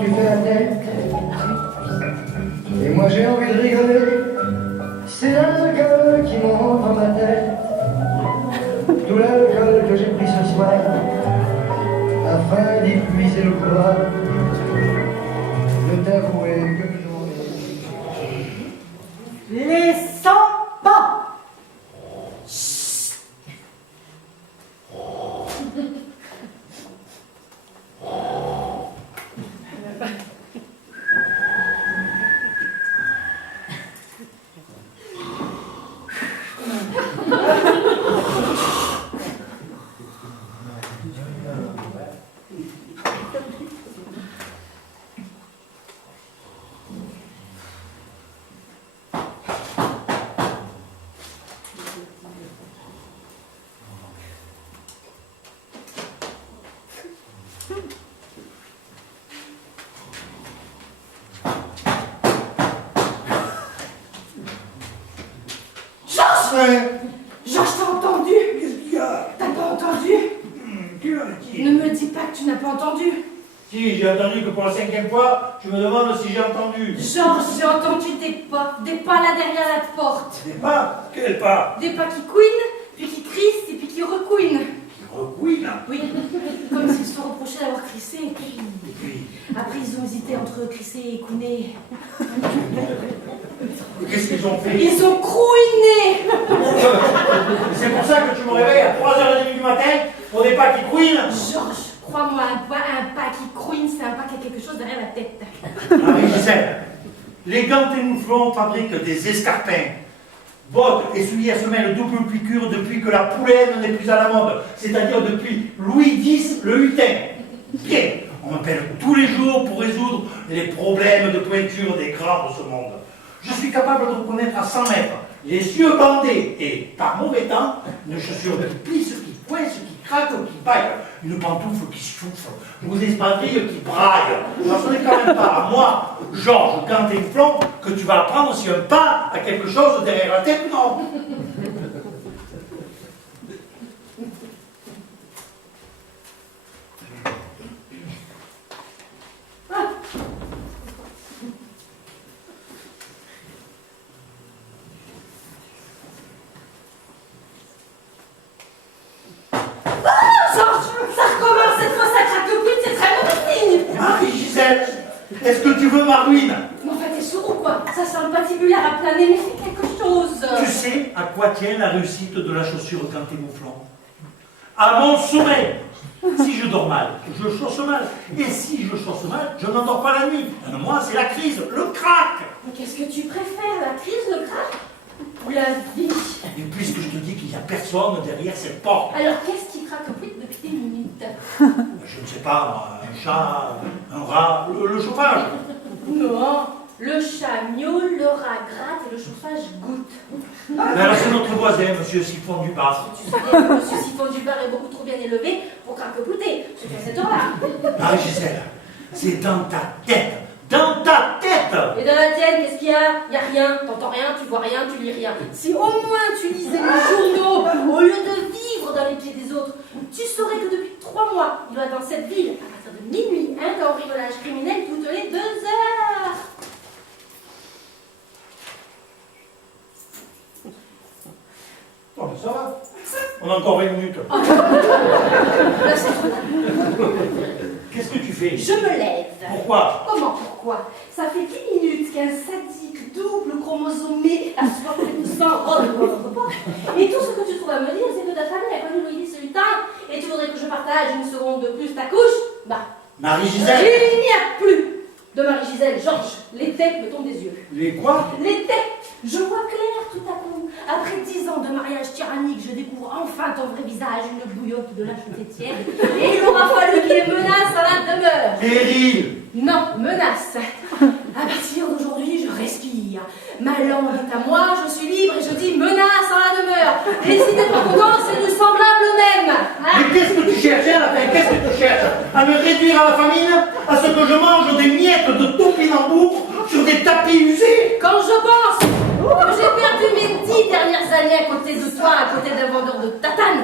tu fais la tête. Et moi j'ai envie de rigoler. C'est l'alcool qui monte dans ma tête. Tout l'alcool que j'ai pris ce soir, afin d'y puiser le courage de t'avouer que j'en ai. Les 100 pas. Chut. Georges, t'as entendu? Qu'est-ce qu'il y a? T'as pas entendu? Qui l'a dit? Ne me dis pas que tu n'as pas entendu. Si, j'ai entendu que pour la 5e fois, je me demande si j'ai entendu. Georges, j'ai entendu des pas là derrière la porte. Des pas? Quel pas? Des pas qui couinent, puis qui crissent et puis qui recouinent. Qui recouille, là. Oui, comme s'ils se reprochaient d'avoir crissé et puis... Et puis, Après, ils ont hésité entre crisser et couiner. qu'est-ce qu'ils ont fait? Ils ont crouiné. C'est pour ça que tu me réveilles à 3h30 du matin pour des pas qui couinent? Georges, crois-moi, un pas qui couine, c'est un pas qui a quelque chose derrière la tête. Marie-Gisèle, les gants et mouflons fabriquent des escarpins, bottes et souliers à semelle double piqûre depuis que la poulaine n'est plus à la mode, c'est-à-dire depuis Louis X le Hutin. Bien, on m'appelle tous les jours pour résoudre les problèmes de pointure des grands de ce monde. Je suis capable de reconnaître à 100 mètres les yeux bandés et, par mauvais temps, une chaussure qui plisse, qui coince, qui craque ou qui baille, une pantoufle qui souffle, ou des espadrilles qui braillent. Alors ce n'est quand même pas à moi, Georges Cantinflon, que tu vas apprendre si un pas a quelque chose derrière la tête, non. Georges, ça recommence cette fois, ça craque le but, c'est très mauvais signe. Marie-Gisèle, est-ce que tu veux ma ruine? Mais enfin, t'es sourd ou quoi? Ça sent le patibulaire à planer, mais fais quelque chose. Tu sais à quoi tient la réussite de la chaussure Cantinflon? À mon sommeil. Si je dors mal, je chausse mal. Et si je chausse mal, je n'endors pas la nuit. Moi, c'est la crise, le crack. Mais qu'est-ce que tu préfères, la crise, le crack ou la vie? Et puisque je te dis qu'il n'y a personne derrière cette porte, Alors, qu'est-ce qui craque au depuis des minutes? je ne sais pas, moi, un chat, un rat, le chauffage. Non, le chat miaule, le rat gratte et le chauffage goûte. Mais alors c'est notre voisin, monsieur Siphon du Bar. Tu sais bien que monsieur Siphon du Bar est beaucoup trop bien élevé pour craquebouter, surtout à cette heure-là. Marie-Gisèle, c'est dans ta tête. Dans ta tête. Et dans la tienne, qu'est-ce qu'il y a? Il n'y a rien, t'entends rien, tu vois rien, tu lis rien. Si au moins tu lisais les journaux au lieu de vivre dans les pieds des autres, tu saurais que depuis 3 mois, il doit dans cette ville, à partir de minuit, un cambriolage criminel toutes les 2 heures. Oh, mais ça va. On a encore 20 minutes. Là, c'est trop. Qu'est-ce que tu fais? Je me lève. Pourquoi? Comment, pourquoi? Ça fait 10 minutes qu'un sadique double chromosomé a soif de sang rôde dans notre porte. Et tout ce que tu trouves à me dire, c'est que ta famille a connu Louis X le Hutin et tu voudrais que je partage une seconde de plus ta couche? Bah, Marie-Gisèle. il n'y a plus de Marie-Gisèle. Georges, les têtes me tombent des yeux. Les quoi? Les têtes. Je vois clair tout à coup. Après 10 ans de mariage tyrannique, je découvre enfin ton vrai visage, une bouillotte de lâcheté tiède. Et il aura fallu qu'il y ait menace à la demeure. Péril. Non, menace. À partir d'aujourd'hui, je respire. Ma langue est à moi, je suis libre et je dis menace à la demeure. Et si t'es pas content, c'est du semblable même. Hein? Mais qu'est-ce que tu cherches, hein, la fin? Qu'est-ce que tu cherches? À me réduire à la famine? À ce que je mange des miettes de topinambour sur des tapis usés? Quand je pense que j'ai perdu mes 10 dernières années à côté de toi, à côté d'un vendeur de tatane,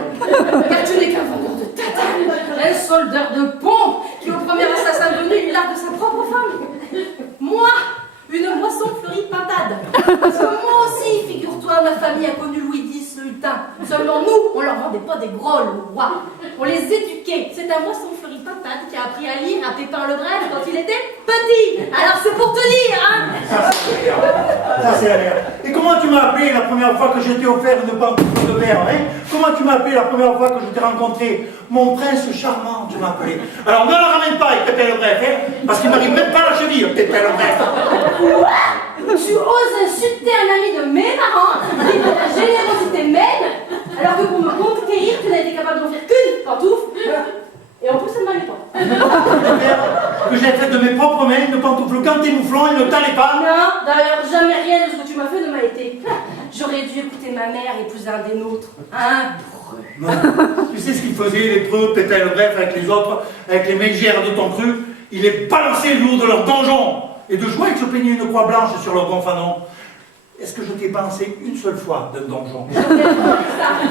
car tu n'es qu'un vendeur de tatane, un soldeur de pompe qui au premier assassin venu l'art de sa propre femme. Moi, une boisson fleurie pintade. Parce que moi aussi, figure-toi, ma famille a connu Louis X, le hutin. Seulement nous, on leur vendait pas des grolles au roi. On les éduquait. C'est un boisson fleurie pintade qui a appris à lire à Pépin le Bref quand il était petit. Alors c'est pour te dire, hein. Ça, c'est la merde. Et comment tu m'as appelé la première fois que je t'ai offert une pantoufle de verre, hein? Comment tu m'as appelé la première fois que je t'ai rencontré? Mon prince charmant, tu m'as appelé. Alors ne le ramène pas avec Pépin le Bref, hein? Parce qu'il m'arrive même pas à la cheville, Pépin le Bref. Quoi? Tu oses insulter un ami de mes parents, dire de la générosité même, alors que pour me conquérir, tu n'as été capable d'en faire qu'une pantoufle. Et en plus, ça ne m'allait pas. Que j'ai fait de mes propres mains, une pantoufle gantée mouflon, il ne t'allait pas. Non, d'ailleurs, jamais rien de ce que tu m'as fait ne m'a été. J'aurais dû écouter ma mère épouser un des nôtres. Un preux. Non. Tu sais ce qu'il faisait, les preux, Pépin le Bref, avec les autres, avec les mégères de ton cru? Il les balançait le jour de leur donjon. Et de jouer avec se peigner une croix blanche sur leur gonfanon. Est-ce que je t'ai pensé une seule fois d'un donjon?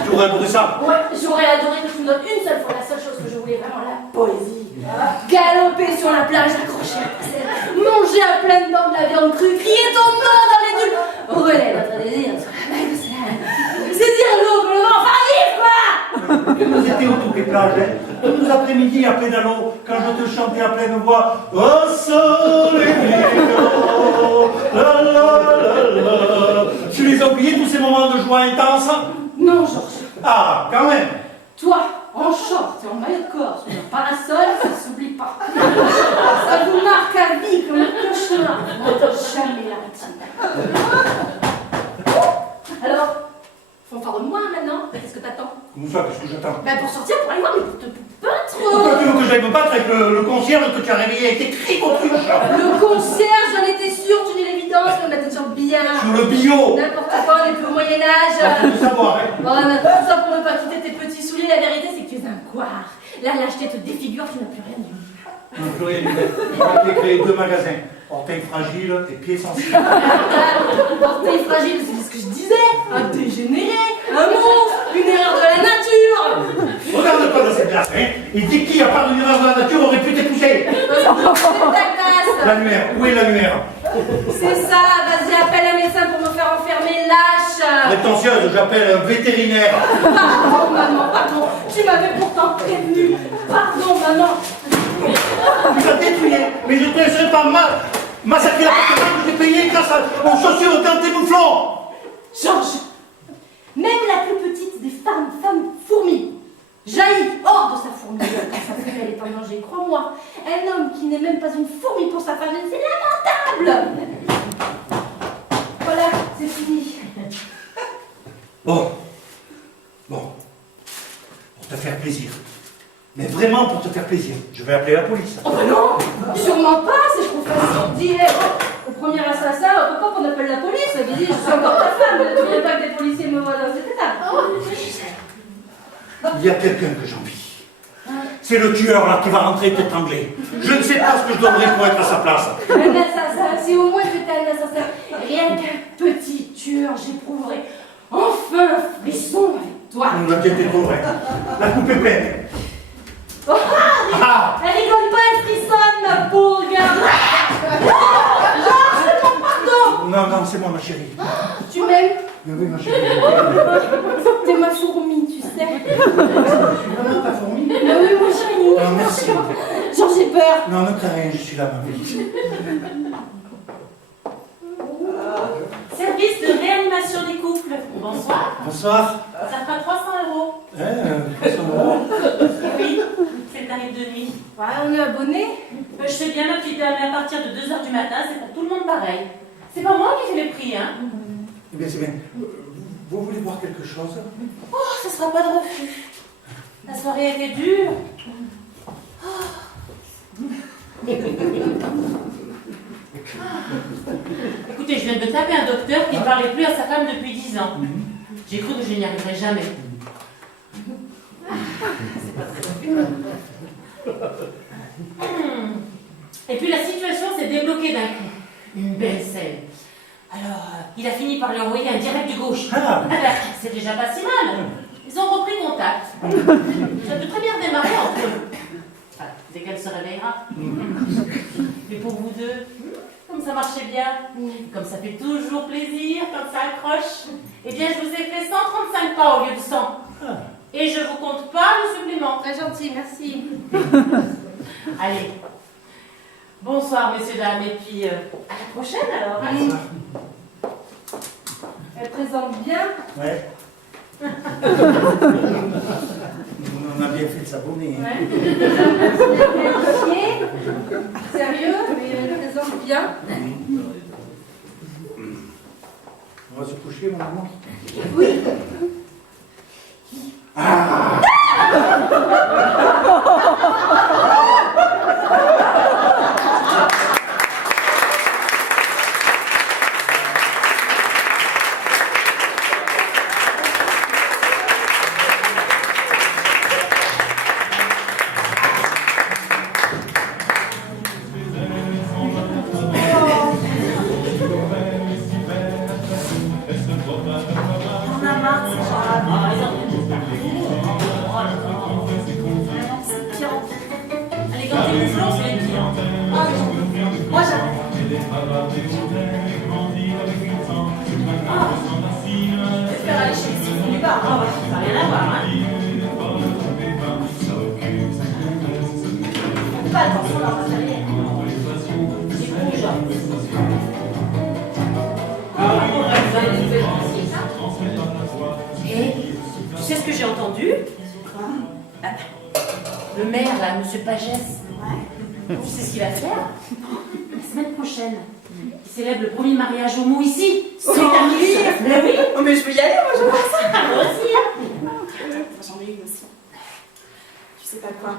J'aurais adoré ça. Ouais, j'aurais adoré que tu me donnes une seule fois la seule chose que je voulais vraiment, la poésie. Galoper sur la plage, accrocher à la selle, manger à pleines dents de la viande crue, crier ton nom dans les dunes, relais notre désir sur la vague de sel, saisir l'eau, le vent, enfin vivre quoi. Et nous étions autour des plages, hein. Tous nos après-midi à pédalo, quand je te chantais à pleine voix, oh sole mio, la la la la. Tu les as oubliés tous ces moments de joie intense? Non, Georges. Ah, quand même. Toi, en short et en maillot de corps, sous un parasol, ça s'oublie pas. Ça vous marque à vie comme un cauchemar. Vous n'êtes jamais la rétine. Alors, fanfare-moi maintenant. Qu'est-ce que t'attends? Comment ça, qu'est-ce que j'attends? Ben pour sortir, pour aller voir, mais pour te battre. Pourquoi tu veux que j'aille me battre avec le concierge que tu as réveillé avec tes cris contre une chambre? Le concierge, j'en étais sûre, tu dis l'évidence, mais on a tête sur bien. Sur le bio. N'importe quoi, on est plus au Moyen-Âge. T'as de savoir, hein. Bon, tout ça pour ne pas quitter tes petits souliers, la vérité c'est que tu es un couard. La lâcheté te défigure, tu n'as plus rien dit. Non, plus rien. J'ai créé 2 magasins. Orteil fragile et pieds sensibles. Orteil fragile, c'est ce que je disais. Un dégénéré, un monstre, une erreur de la nature. Regarde-toi dans cette glace, hein. Et dis qui, à part une erreur de la nature, aurait pu t'épouser? C'est ta classe. L'annuaire, où est l'annuaire? C'est ça, vas-y, appelle un médecin pour me faire enfermer, lâche. Prétentieuse, j'appelle un vétérinaire. Pardon, maman, pardon. Tu m'avais pourtant prévenu. Pardon, maman. Tu l'as détruit, mais je ne te laisserai pas massacrer l'appartement que j'ai payé grâce aux chaussures gantés mouflons. Georges, même la plus petite des femme fourmi, jaillit hors de sa fourmilière quand sa femelle est en danger. Crois-moi, un homme qui n'est même pas une fourmi pour sa femme, c'est lamentable. Voilà, c'est fini. Bon, pour te faire plaisir. Mais vraiment pour te faire plaisir, je vais appeler la police. Oh bah non, sûrement pas, c'est trop facile. Dis, au premier assassin, pourquoi qu'on appelle la police? Dis, je suis encore ta femme, tu voudrais pas que des policiers me voient dans cet état. Il y a quelqu'un que j'envie. C'est le tueur là qui va rentrer t'étrangler. Je ne sais pas ce que je donnerais pour être à sa place. Un assassin, si au moins tu étais un assassin, rien qu'un petit tueur, j'éprouverais enfin un frisson avec toi. La tête est trop vraie. La coupe est pleine. Oh, Ah. elle rigole pas, elle frissonne, ma pauvre regarde. Georges, pardon. Non, c'est moi ma chérie. Tu m'aimes? Mais oui ma chérie. T'es ma fourmi, tu sais. Vraiment ta fourmi? Mais oui, mon chéri. Ah, merci. Genre, j'ai peur. Non, ne crains rien, je suis là, ma vie. Service de réanimation des couples. Bonsoir. Bonsoir. Ça fera 300 €. 300 €. Oui, c'est le tarif de nuit. Ouais, on est abonnés. Je sais bien que tu t'es amené à partir de 2 h du matin, c'est pour tout le monde pareil. C'est pas moi qui fais les prix, hein. Eh bien, c'est bien. Vous voulez boire quelque chose? Oh, ça sera pas de refus. La soirée a été dure. Écoutez, je viens de taper un docteur qui ne parlait plus à sa femme depuis 10 ans. J'ai cru que je n'y arriverais jamais. C'est pas très refus. Et puis la situation s'est débloquée d'un coup. Une belle scène. Alors, il a fini par lui envoyer un direct du gauche. Ah. C'est déjà pas si mal. Ils ont repris contact. Ça peut très bien démarrer entre eux. Enfin, dès qu'elle se réveillera. Mais pour vous deux, comme ça marchait bien, comme ça fait toujours plaisir quand ça accroche, eh bien je vous ai fait 135 pas au lieu de 100. Et je vous compte pas le supplément. Très gentil, merci. Allez. Bonsoir, messieurs, dames, et puis à la prochaine alors. Elle présente bien. Ouais. On a bien fait de s'abonner. Hein. Ouais. Sérieux, mais elle présente bien. On va se coucher, mon amour. Oui. Allez, quand t'es mouflon, c'est les pires. Moi j'arrête. J'espère aller chez les du bar. Ça n'a rien à voir, hein. Pas attention là, ça rien. C'est rouge. Et tu sais ce que j'ai entendu? Le maire, là, monsieur Pagès. Tu sais ce qu'il va faire? La semaine prochaine, il célèbre le premier mariage homo ici. Sans Métamis. rire. Mais oui. Oh, mais je veux y aller, moi, je vois ça. Moi aussi, hein. J'en ai une aussi. Tu sais pas quoi?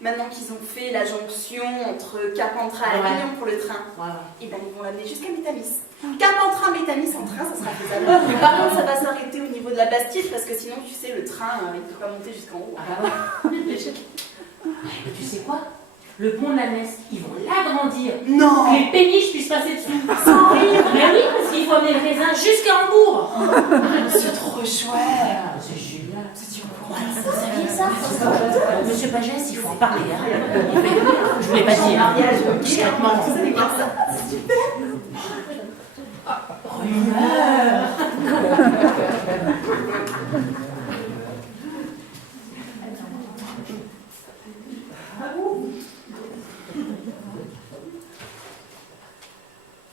Maintenant qu'ils ont fait la jonction entre Carpentras et Ouais. Avignon pour le train, Ouais. et ben ils vont l'amener jusqu'à Métamis. Carpentras, Métamis en train, ça sera faisable. Par contre, ça va s'arrêter au niveau de la Bastille parce que sinon, tu sais, le train, il ne peut pas monter jusqu'en haut. Ah bah ouais. Et tu sais quoi? Le pont de la Messe, ils vont l'agrandir. Non. Que les péniches puissent passer dessous. Sans rire. Mais oui, parce qu'il faut amener le raisin jusqu'à Hambourg. C'est trop chouette. Ah, c'est génial. C'est du courant. Vous saviez ça? Monsieur Pagès, il faut en parler. Hein. Je voulais pas dire. Mariage, ok. Discrètement. Vous allez voir ça. C'est super. Rumeur.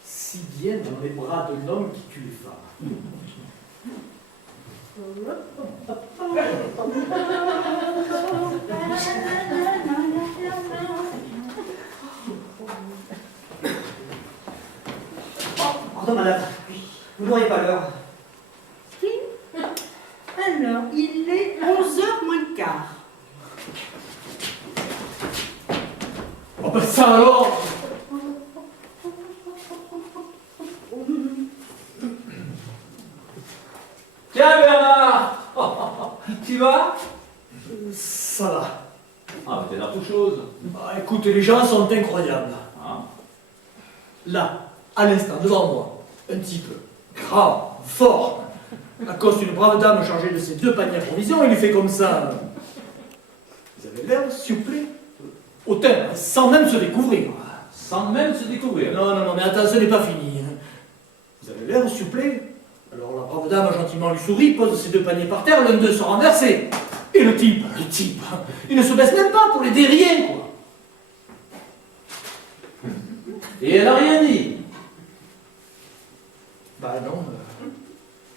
Si bien dans les bras de l'homme qui tue les femmes. Pardon madame, vous n'aurez pas l'heure. Alors, il est 11h moins le quart. Oh ben ça alors! Tiens Bernard! Tu vas? Ça va. Ah mais t'es dans toute chose. Ah, écoute, les gens sont incroyables. Ah. Là, à l'instant, devant moi, un type grand, fort, à cause d'une brave dame chargée de ses 2 paniers à provisions, il lui fait comme ça. Vous avez l'air souplé, hautain, sans même se découvrir. Sans même se découvrir. Non, mais attends, ce n'est pas fini. Hein. Vous avez l'air souplé. Alors la brave dame gentiment lui sourit, pose ses 2 paniers par terre, l'un d'eux se renverse et le type, il ne se baisse même pas pour les dérier, quoi. Et elle a rien dit. Bah non.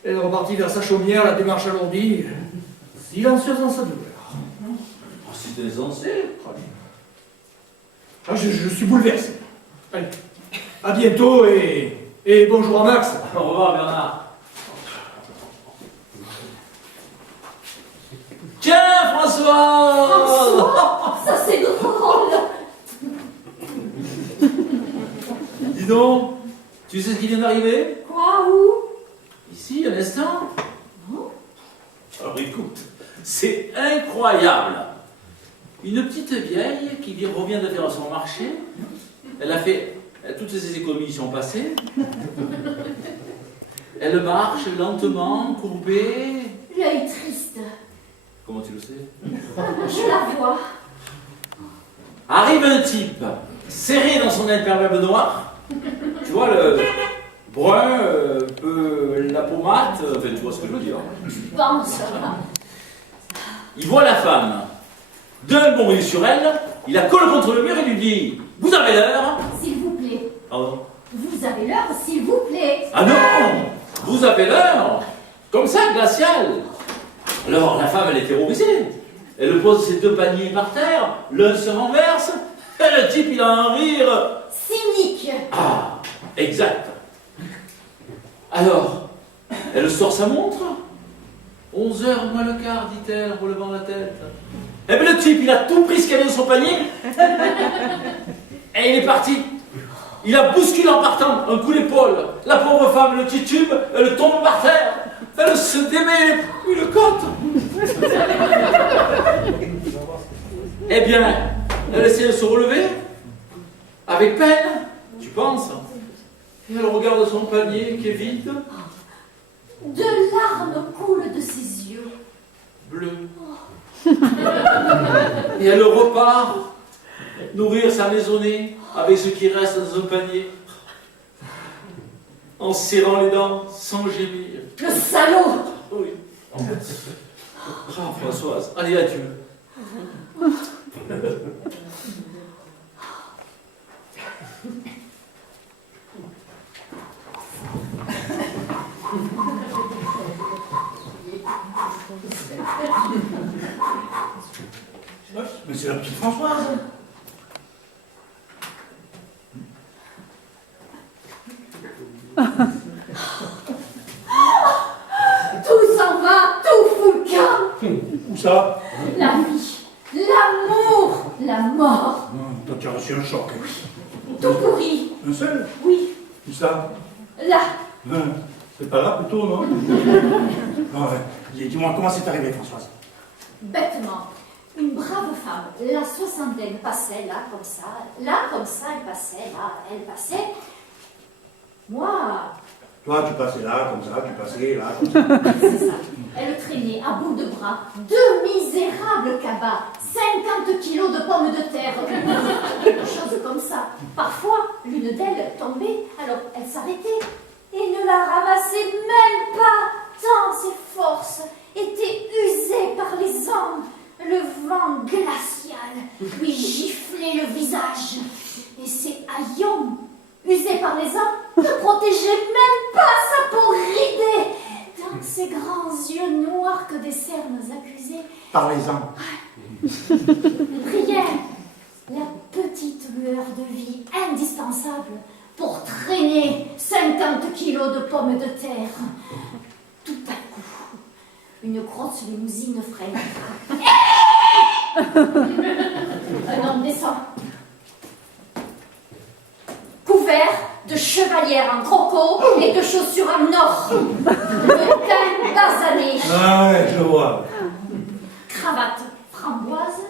Elle est repartie vers sa chaumière, la démarche alourdie, silencieuse dans sa douleur. Oh, c'est insensé. Ah, je suis bouleversé. Allez, à bientôt et bonjour à Max. Au revoir Bernard. Tiens François! Ça c'est drôle. Dis donc, tu sais ce qui vient d'arriver? Quoi, où? Ici, à l'instant. Alors écoute, c'est incroyable. Une petite vieille qui revient de faire son marché. Elle a fait toutes ses économies sont passées. Elle marche lentement, courbée. L'œil triste. Comment tu le sais? Je la vois. Arrive un type serré dans son imperméable noir. Tu vois, le brun, peu la peau mate, enfin, tu vois ce que je veux dire. Bon, ça va. Il voit la femme. D'un bond sur elle, il la colle contre le mur et lui dit « Vous avez l'heure ?» S'il vous plaît. Pardon ? Vous avez l'heure, s'il vous plaît. Ah non, vous avez l'heure. Comme ça, glacial. Alors la femme, elle est terrorisée. Elle pose ses 2 paniers par terre, l'un se renverse, et le type, il a un rire. Cynique. Ah, exact. Alors, elle sort sa montre. 11h moins le quart, dit-elle, en relevant la tête. Eh bien le type, il a tout pris ce qu'il y avait dans son panier. Et il est parti. Il a bousculé en partant, un coup d'épaule. La pauvre femme le titube, elle tombe par terre. Elle se démêle une côte. Eh bien, elle essaie de se relever. Avec peine, tu penses. Et elle regarde son panier qui est vide. De larmes coulent de ses yeux. Bleu. Et elle repart nourrir sa maisonnée avec ce qui reste dans un panier, en serrant les dents sans gémir. Le salaud. Oui. Ah, Françoise, allez, adieu. Mais c'est la petite Françoise. Tout s'en va, tout fout le camp. Où ça? La vie, l'amour, la mort. Toi, tu as reçu un choc. Tout pourri. Un seul? Oui, Où ça? là. C'est pas là plutôt, non? Non, ouais. Dis-moi, comment c'est arrivé, Françoise? Bêtement, une brave femme, la soixantaine, passait là, comme ça, elle passait, là, elle passait. Moi, Toi, tu passais là, comme ça, tu passais là, comme ça. c'est ça, elle traînait à bout de bras 2 misérables cabas, 50 kilos de pommes de terre, quelque chose comme ça. Parfois, l'une d'elles tombait, alors elle s'arrêtait et ne la ramassait même pas, tant ses forces étaient usées par les hommes. Le vent glacial lui giflait le visage et ses haillons, usés par les hommes, ne protégeaient même pas sa peau ridée. Dans ses grands yeux noirs que des cernes accusées, Parlez-en. brillait la petite lueur de vie indispensable pour traîner 50 kilos de pommes de terre. Tout à coup, une grosse limousine freine. Un homme descend. Couvert de chevalière en croco et de chaussures en or. Le teint basané. Ah ouais, je vois. Cravate framboise.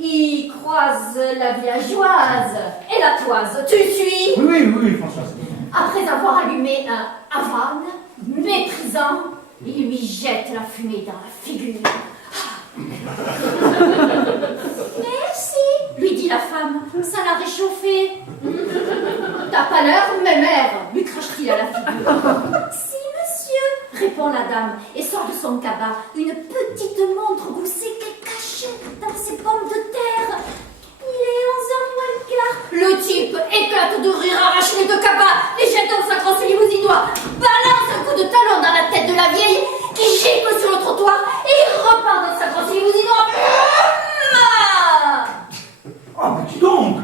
Il croise la villageoise et la toise. Tu suis? Oui, Françoise. Après avoir allumé un Havane, méprisant, il lui jette la fumée dans la figure. Merci, lui dit la femme, ça l'a réchauffé. T'as pas l'heure, mais mère, lui crache-t-il à la figure. Si, monsieur, répond la dame, et sort de son cabas une petite montre goussée qu'elle cachait dans ses pommes de terre. Il est 11h moins le quart. Le type éclate de rire, arrache les 2 cabas, les jette dans sa grosse limousinoire, balance un coup de talon dans la tête de la vieille, qui gicle sur le trottoir, et il repart dans sa grosse limousinoire. Ah, mais dis donc.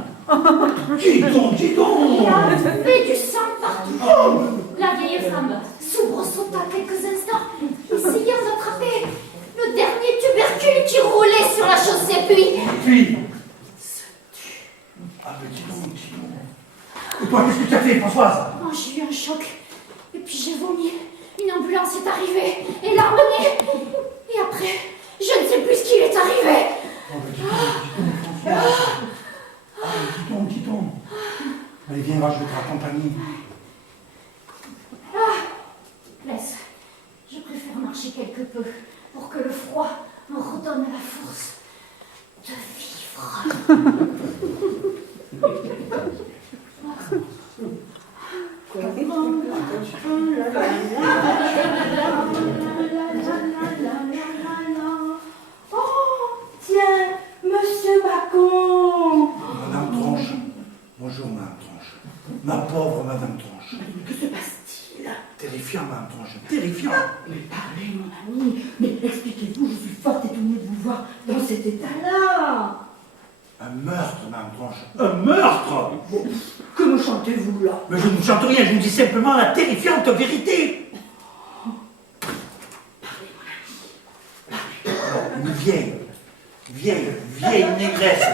Dis donc. Il a fait du sang partout. La vieille femme soubresauta quelques instants, essayant d'attraper le dernier tubercule qui roulait sur la chaussée, puis... Ah, mais dis donc. Et toi, qu'est-ce que tu as fait, Françoise? Oh, j'ai eu un choc, et puis j'ai vomi. Une ambulance est arrivée, et l'a ramené. Et après, je ne sais plus ce qui est arrivé. Oh, mais dis donc, Françoise. Ah, dis donc. Allez, viens voir, je vais te raccompagner. Laisse, je préfère marcher quelque peu pour que le froid me redonne la force de vivre. terrifiant. Mais parlez, mon ami. Mais expliquez-vous, je suis fort étonnée de vous voir dans cet état-là. Un meurtre, Madame Tronche. Un meurtre. Que me chantez-vous là? Mais je ne chante rien, je vous dis simplement la terrifiante vérité. Une vieille négresse,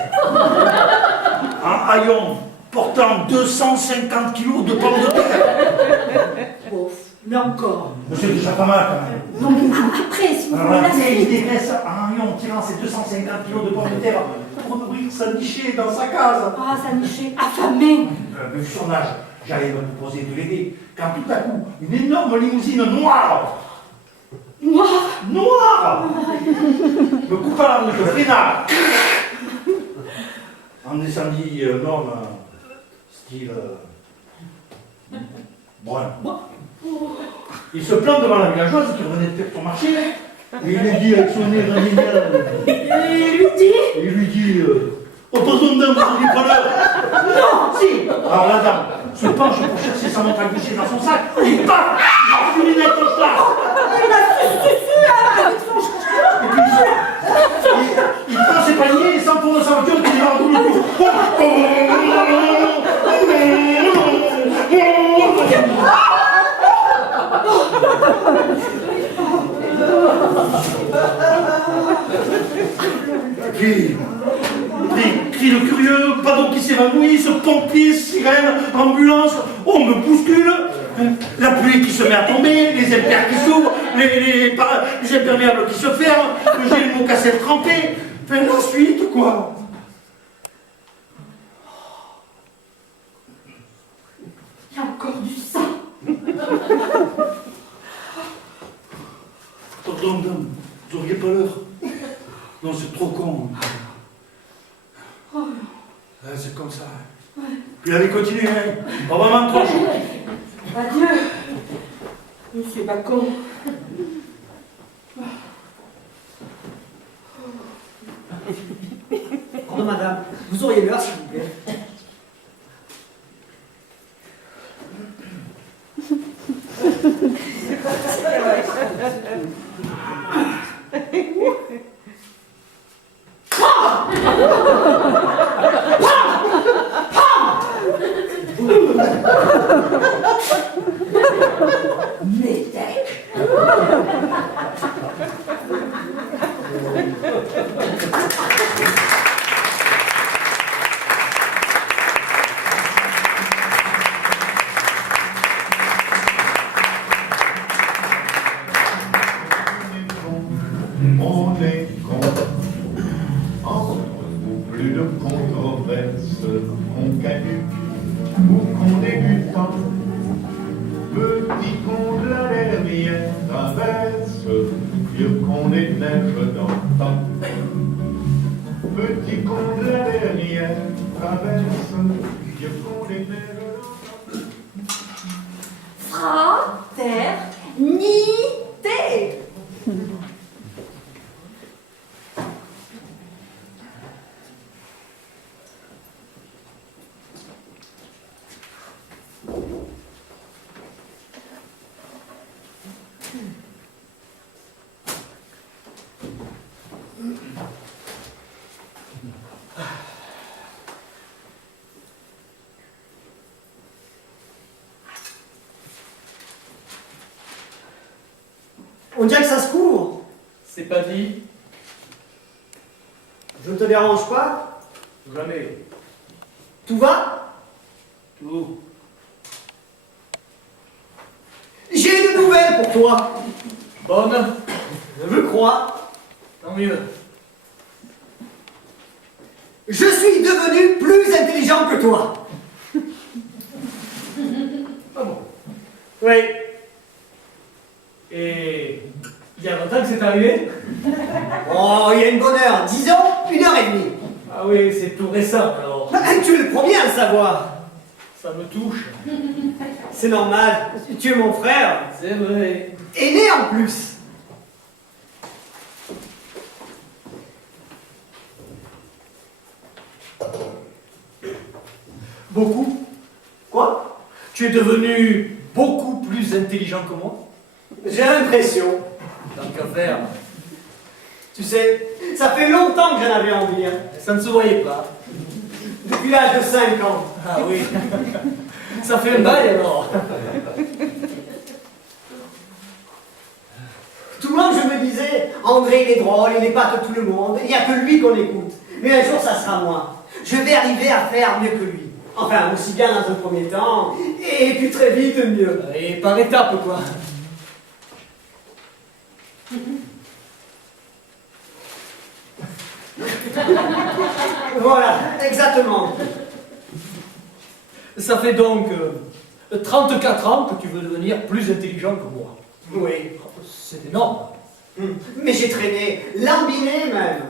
en haillons, portant 250 kilos de pommes de terre. Ouf, là encore. Mais c'est déjà pas mal quand même. Non, mais après, si vous Alors voulez la la vieille suite. négresse en haillons tirant ses 250 kilos de pommes de terre pour nourrir sa nichée dans sa case. Ah, ça nichait affamé. Vu son âge, j'allais me proposer de l'aider, quand tout à coup, une énorme limousine noire Noir. me coupa la route, freina. En descendit un homme, style brun. Il se plante devant la villageoise qui revenait de faire son marché, et il lui dit avec son nez indéniable, il lui dit oh, pardon, dame, vous n'avez pas l'heure. Non, si. Alors la dame se penche pour chercher sa montre à gaucher dans son sac, et paf, la furinette au stade. Et puis il prend ses paniers et s'entourne de sa voiture qui démarre tout le coup. Puis, cri le curieux, Pado qui s'évanouit, ce pompier, sirène, ambulance, on me bouscule, la pluie qui se met à tomber, les impairs qui s'ouvrent, les imperméables qui se ferment, j'ai le mocassin trempé, enfin la suite quoi. Il y a encore du sang. Pardon, dame, vous auriez pas l'heure? Non, c'est trop con. Ouais, c'est comme ça. Puis allez, continuez, hein. On va m'en trancher. Adieu, monsieur Bacon. Pardon, madame, vous auriez l'heure, s'il vous plaît. On est con, entre plus de controverses, on caduque ou qu'on débutant. Petit con de la dernière traverse, vieux con des neiges dans le temps. Petit con de la dernière traverse, vieux con des neiges dans le temps. Fraternité. On dirait que ça se court. C'est pas dit. Je ne te dérange pas? Jamais. Tout va? Tout. J'ai une nouvelle pour toi. Bonne. Je veux croire. Tant mieux. Je suis devenu plus intelligent que toi. Ah bon? Oui. Et il y a longtemps que c'est arrivé? Oh, il y a une bonne heure. Disons 1h30. Ah oui, c'est tout récent alors. Tu es le premier à le savoir. Ça me touche. C'est normal. Tu es mon frère. C'est vrai. Aîné en plus. Beaucoup. Quoi? Tu es devenu beaucoup plus intelligent que moi? J'ai l'impression. Tant qu'à faire. Tu sais, ça fait longtemps que j'en avais envie. Hein. Ça ne se voyait pas. Depuis l'âge de 5 ans. Ah oui. Ça fait un bail alors. Tout le monde, je me disais, André, il est drôle, il épate tout le monde, il n'y a que lui qu'on écoute. Mais un jour, ça sera moi. Je vais arriver à faire mieux que lui. Enfin, aussi bien dans un premier temps, et puis très vite mieux. Et par étapes, quoi. Voilà, exactement. Ça fait donc 34 ans que tu veux devenir plus intelligent que moi. Oui. C'est énorme. Mais j'ai traîné, lambiné même.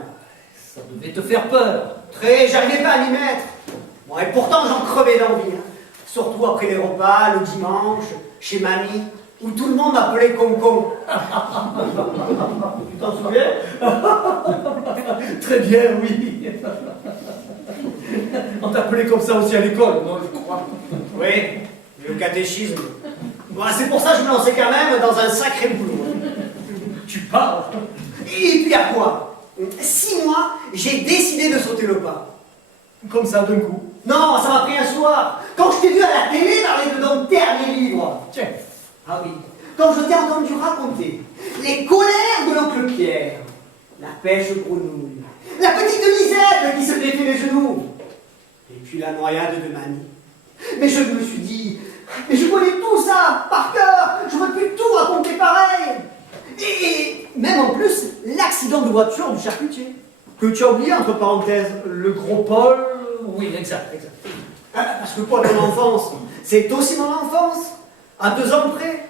Ça devait te faire peur. J'arrivais pas à m'y mettre. Bon, et pourtant, j'en crevais d'envie. Hein. Surtout après les repas, le dimanche, chez mamie, où tout le monde m'appelait Concon. Tu t'en souviens? Très bien, oui. On t'appelait comme ça aussi à l'école, non, je crois. Oui, le catéchisme. Bon, c'est pour ça que je me lançais quand même dans un sacré boulot. Tu parles. Et puis à quoi? 6 mois, j'ai décidé de sauter le pas. Comme ça, d'un coup. Non, ça m'a pris un soir. Quand je t'ai vu à la télé parler de ton dernier livre. Tiens. Ah oui. Quand je t'ai entendu raconter les colères de l'oncle Pierre, la pêche grenouille, la petite Lisette qui se défait les genoux, et puis la noyade de mamie. Mais je me suis dit, mais je connais tout ça par cœur, j'aurais pu tout raconter pareil. Et même en plus, l'accident de voiture du charcutier, que tu as oublié entre parenthèses, le gros Paul. Oui, exact. Parce que quoi, ton enfance, c'est aussi mon enfance, à 2 ans près.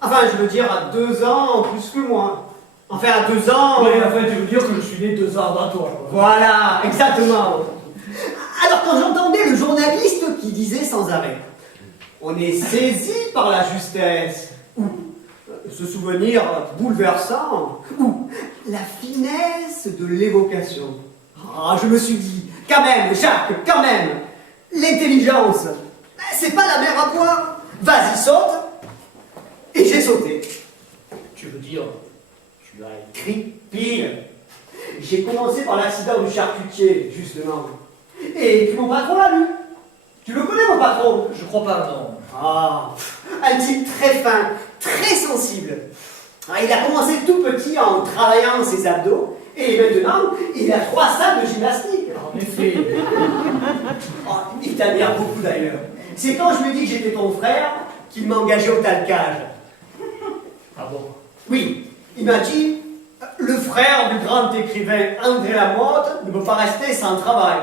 Enfin, je veux dire, à 2 ans plus que moi. Enfin, à 2 ans... Oui, enfin, tu veux dire que je suis né 2 ans avant toi. Voilà, exactement. Alors, quand j'entendais le journaliste qui disait sans arrêt, on est saisi par la justesse, ou ce souvenir bouleversant, ou la finesse de l'évocation. Ah, je me suis dit, quand même, Jacques, quand même, l'intelligence, c'est pas la mer à boire. Vas-y, saute. Et j'ai sauté. Tu veux dire, tu as Écrit pile. J'ai commencé par l'accident du charcutier, justement. Et puis mon patron l'a lu. Tu le connais, mon patron? Je crois pas, non. Ah, un type très fin, très sensible. Ah, il a commencé tout petit en travaillant ses abdos, et maintenant, il a 3 salles de gymnastique. En effet. Oh, il t'admire beaucoup d'ailleurs. C'est quand je lui dis que j'étais ton frère qu'il m'a engagé au talcage. Ah bon? Oui, il m'a dit, le frère du grand écrivain André Lamotte ne peut pas rester sans travail.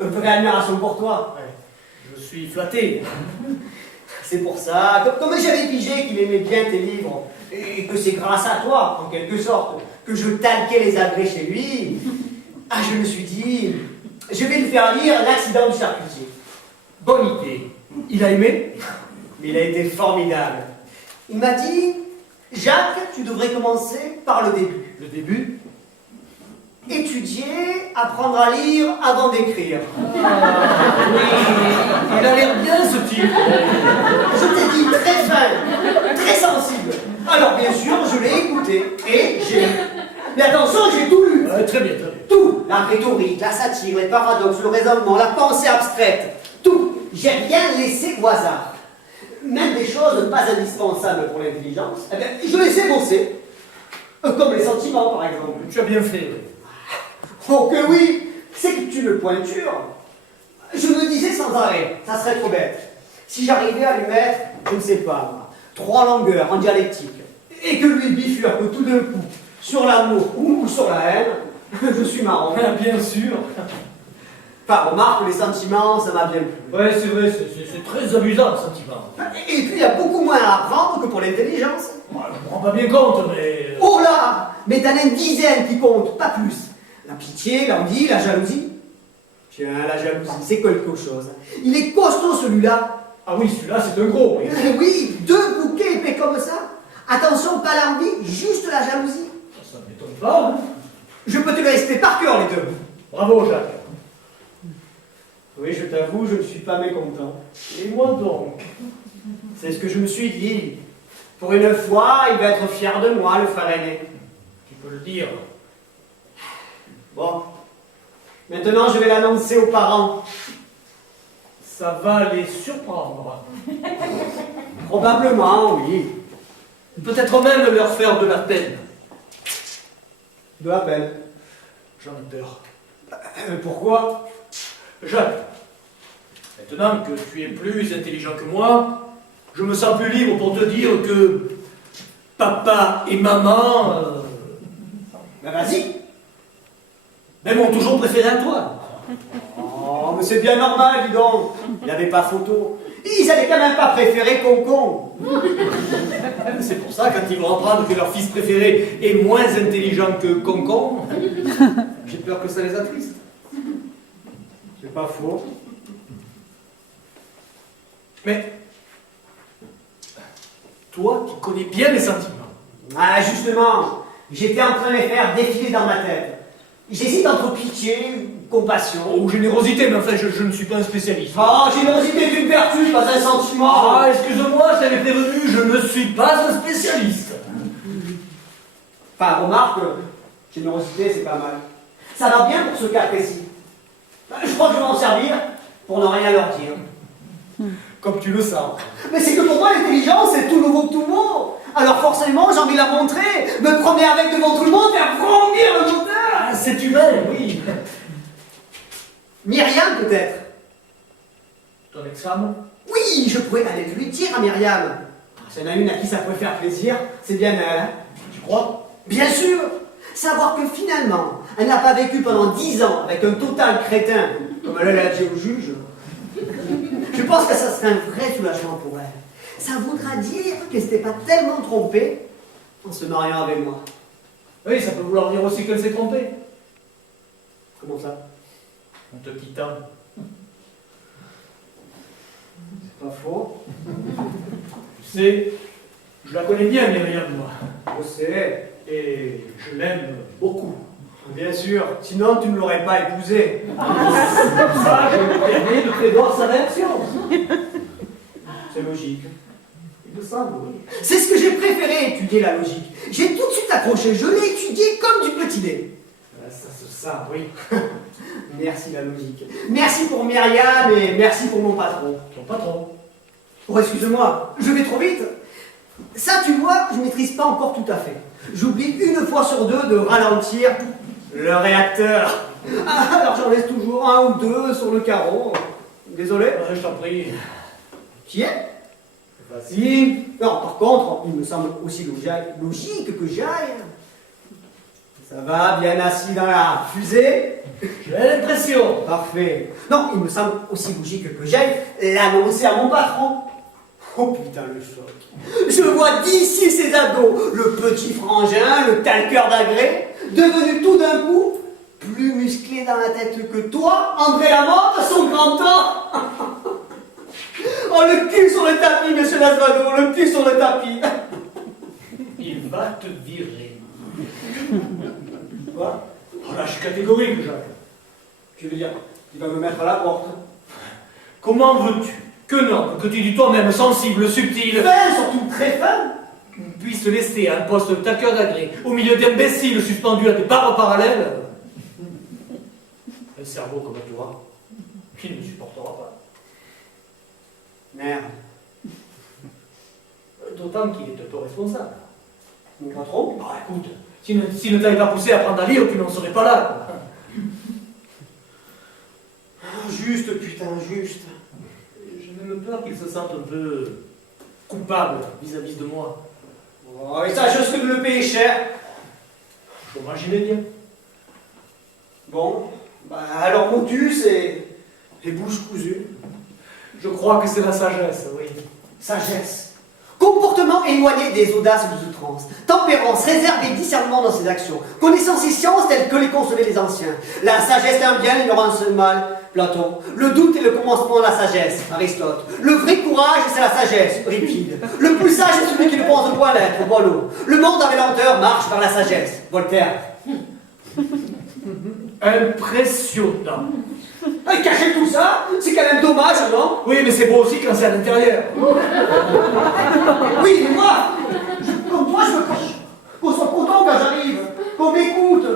Une vraie admiration pour toi. Ouais. Je suis flatté. C'est pour ça, comme j'avais pigé qu'il aimait bien tes livres, et que c'est grâce à toi, en quelque sorte, que je talquais les agrès chez lui, je me suis dit, je vais lui faire lire L'accident du charcutier. Bonne idée. Il a aimé? Mais il a été formidable. Il m'a dit, Jacques, tu devrais commencer par le début. Le début? Étudier, apprendre à lire avant d'écrire. Oui, il a l'air bien ce type. Je t'ai dit très fin, très sensible. Alors bien sûr, je l'ai écouté et j'ai lu. Mais attention, j'ai tout lu. Très bien, très bien. Tout. La rhétorique, la satire, les paradoxes, le raisonnement, la pensée abstraite. Tout. J'ai rien laissé au hasard. Même des choses pas indispensables pour l'intelligence, eh bien, je les ai bossées. Comme les sentiments, par exemple. Tu as bien fait. Oh que oui, c'est que tu une pointure. Je me disais sans arrêt, ça serait trop bête. Si j'arrivais à lui mettre, je ne sais pas moi, 3 longueurs en dialectique, et que lui bifurque tout d'un coup sur l'amour ou sur la haine, je suis marrant. Bien sûr. Enfin, remarque, les sentiments, ça m'a bien plu. Ouais, c'est vrai, c'est très amusant le sentiment. Et puis, il y a beaucoup moins à apprendre que pour l'intelligence. Moi, je me rends pas bien compte, mais... Oh là, mais t'en as une dizaine qui comptent, pas plus. La pitié, l'envie, la jalousie. Tiens, la jalousie, c'est quelque chose. Il est costaud celui-là. Ah oui, celui-là, c'est un gros, oui. Oui, 2 bouquets épais comme ça. Attention, pas l'envie, juste la jalousie. Ça ne m'étonne pas, hein. Je peux te le réciter par cœur, les 2. Bravo, Jacques. Oui, je t'avoue, je ne suis pas mécontent. Et moi donc? C'est ce que je me suis dit. Pour une fois, il va être fier de moi, le frère aîné. Tu peux le dire. Bon. Maintenant, je vais l'annoncer aux parents. Ça va les surprendre. Probablement, oui. Peut-être même leur faire de la peine. De la peine. J'en ai peur. Pourquoi? Jacques, maintenant que tu es plus intelligent que moi, je me sens plus libre pour te dire que papa et maman Ben vas-y. m'ont toujours préféré à toi. Oh, mais c'est bien normal, dis donc. Il n'y avait pas photo. Ils n'avaient quand même pas préféré Concon. C'est pour ça, quand ils vont apprendre que leur fils préféré est moins intelligent que Concon, j'ai peur que ça les attriste. C'est pas faux. Mais toi, tu connais bien les sentiments. Ah, justement, j'étais en train de les faire défiler dans ma tête. J'hésite entre pitié, compassion. Ou générosité, mais enfin, je ne suis pas un spécialiste. Oh, générosité est une vertu, pas un sentiment. Ah, excuse-moi, je t'avais prévenu, je ne suis pas un spécialiste. Enfin, remarque, générosité, c'est pas mal. Ça va bien pour ce cas précis. Je crois que je vais m'en servir pour ne rien leur dire. Comme tu le sens. Mais c'est que pour moi, l'intelligence, c'est tout nouveau que tout beau. Alors forcément, j'ai envie de la montrer, me promener avec devant tout le monde, faire grandir le moteur. Ah, c'est humain, oui. Myriam, peut-être. Ton ex-femme? Oui, je pourrais aller lui dire à Myriam. S'il y en a une à qui ça pourrait faire plaisir, c'est bien elle. Hein. Tu crois? Bien sûr. Savoir que finalement, elle n'a pas vécu pendant 10 ans avec un total crétin, comme elle l'a dit au juge. Je pense que ça serait un vrai soulagement pour elle. Ça voudra dire qu'elle s'était pas tellement trompée en se mariant avec moi. Oui, ça peut vouloir dire aussi qu'elle s'est trompée. Comment ça? En te quittant. C'est pas faux. Tu sais, je la connais bien, Myriam, moi. Je sais. Et je l'aime beaucoup. Bien sûr. Sinon, tu ne l'aurais pas épousée. Ça, je me permets de prévoir sa réaction. C'est logique. Il me semble, oui. C'est ce que j'ai préféré étudier, la logique. J'ai tout de suite accroché. Je l'ai étudié comme du petit lait. Ça se sent, oui. Merci, la logique. Merci pour Myriam et merci pour mon patron. Ton patron. Oh, excuse-moi, je vais trop vite. Ça, tu vois, je maîtrise pas encore tout à fait. J'oublie une fois sur deux de ralentir le réacteur. Ah, alors j'en laisse toujours un ou deux sur le carreau. Désolé. Je t'en prie. Qui est? Vas-y. Non, par contre, il me semble aussi logique que j'aille. Ça va, bien assis dans la fusée? J'ai l'impression. Parfait. Non, il me semble aussi logique que j'aille l'annoncer à mon patron. Oh putain, le choc. Je vois d'ici ces ados, le petit frangin, le talqueur d'agrès, devenu tout d'un coup plus musclé dans la tête que toi, André Lamothe, à son grand temps. Oh, le cul sur le tapis, monsieur Lasvado, le cul sur le tapis. Il va te virer. Quoi? Oh là, je suis catégorique, Jacques. Tu veux dire, il va me mettre à la porte? Comment veux-tu que non, que tu dis toi-même sensible, subtil, Fin, surtout très fin, puisse laisser un poste de taqueur d'agré au milieu d'imbéciles suspendus à des barres parallèles? Un cerveau comme toi, qui ne supportera pas. Merde. D'autant qu'il est un peu responsable. Mon patron? Bah écoute, s'il ne t'avait pas poussé à apprendre à lire, tu n'en serais pas là. Juste, putain, juste. J'ai même peur qu'il se sente un peu coupable vis-à-vis de moi. Oh, et ça, je sais que le payer cher. Je m'imaginais bien. Bon, bah alors Motus et bouches cousues. Je crois que c'est la sagesse, oui. Sagesse. Comportement éloigné des audaces et des outrances. Tempérance, réserve et discernement dans ses actions. Connaissance et sciences telles que les concevaient les anciens. La sagesse est un bien, l'ignorance un mal. Platon. Le doute est le commencement de la sagesse. Aristote. Le vrai courage, c'est la sagesse. Euripide. Le plus sage est celui qui ne pense point l'être. Boileau. Le monde avec lenteur marche vers la sagesse. Voltaire. Impressionnant. Ah, cacher tout ça, c'est quand même dommage, non? Oui, mais c'est beau aussi quand c'est à l'intérieur. Oui, mais moi, comme toi, je veux qu'on soit content quand j'arrive, qu'on m'écoute,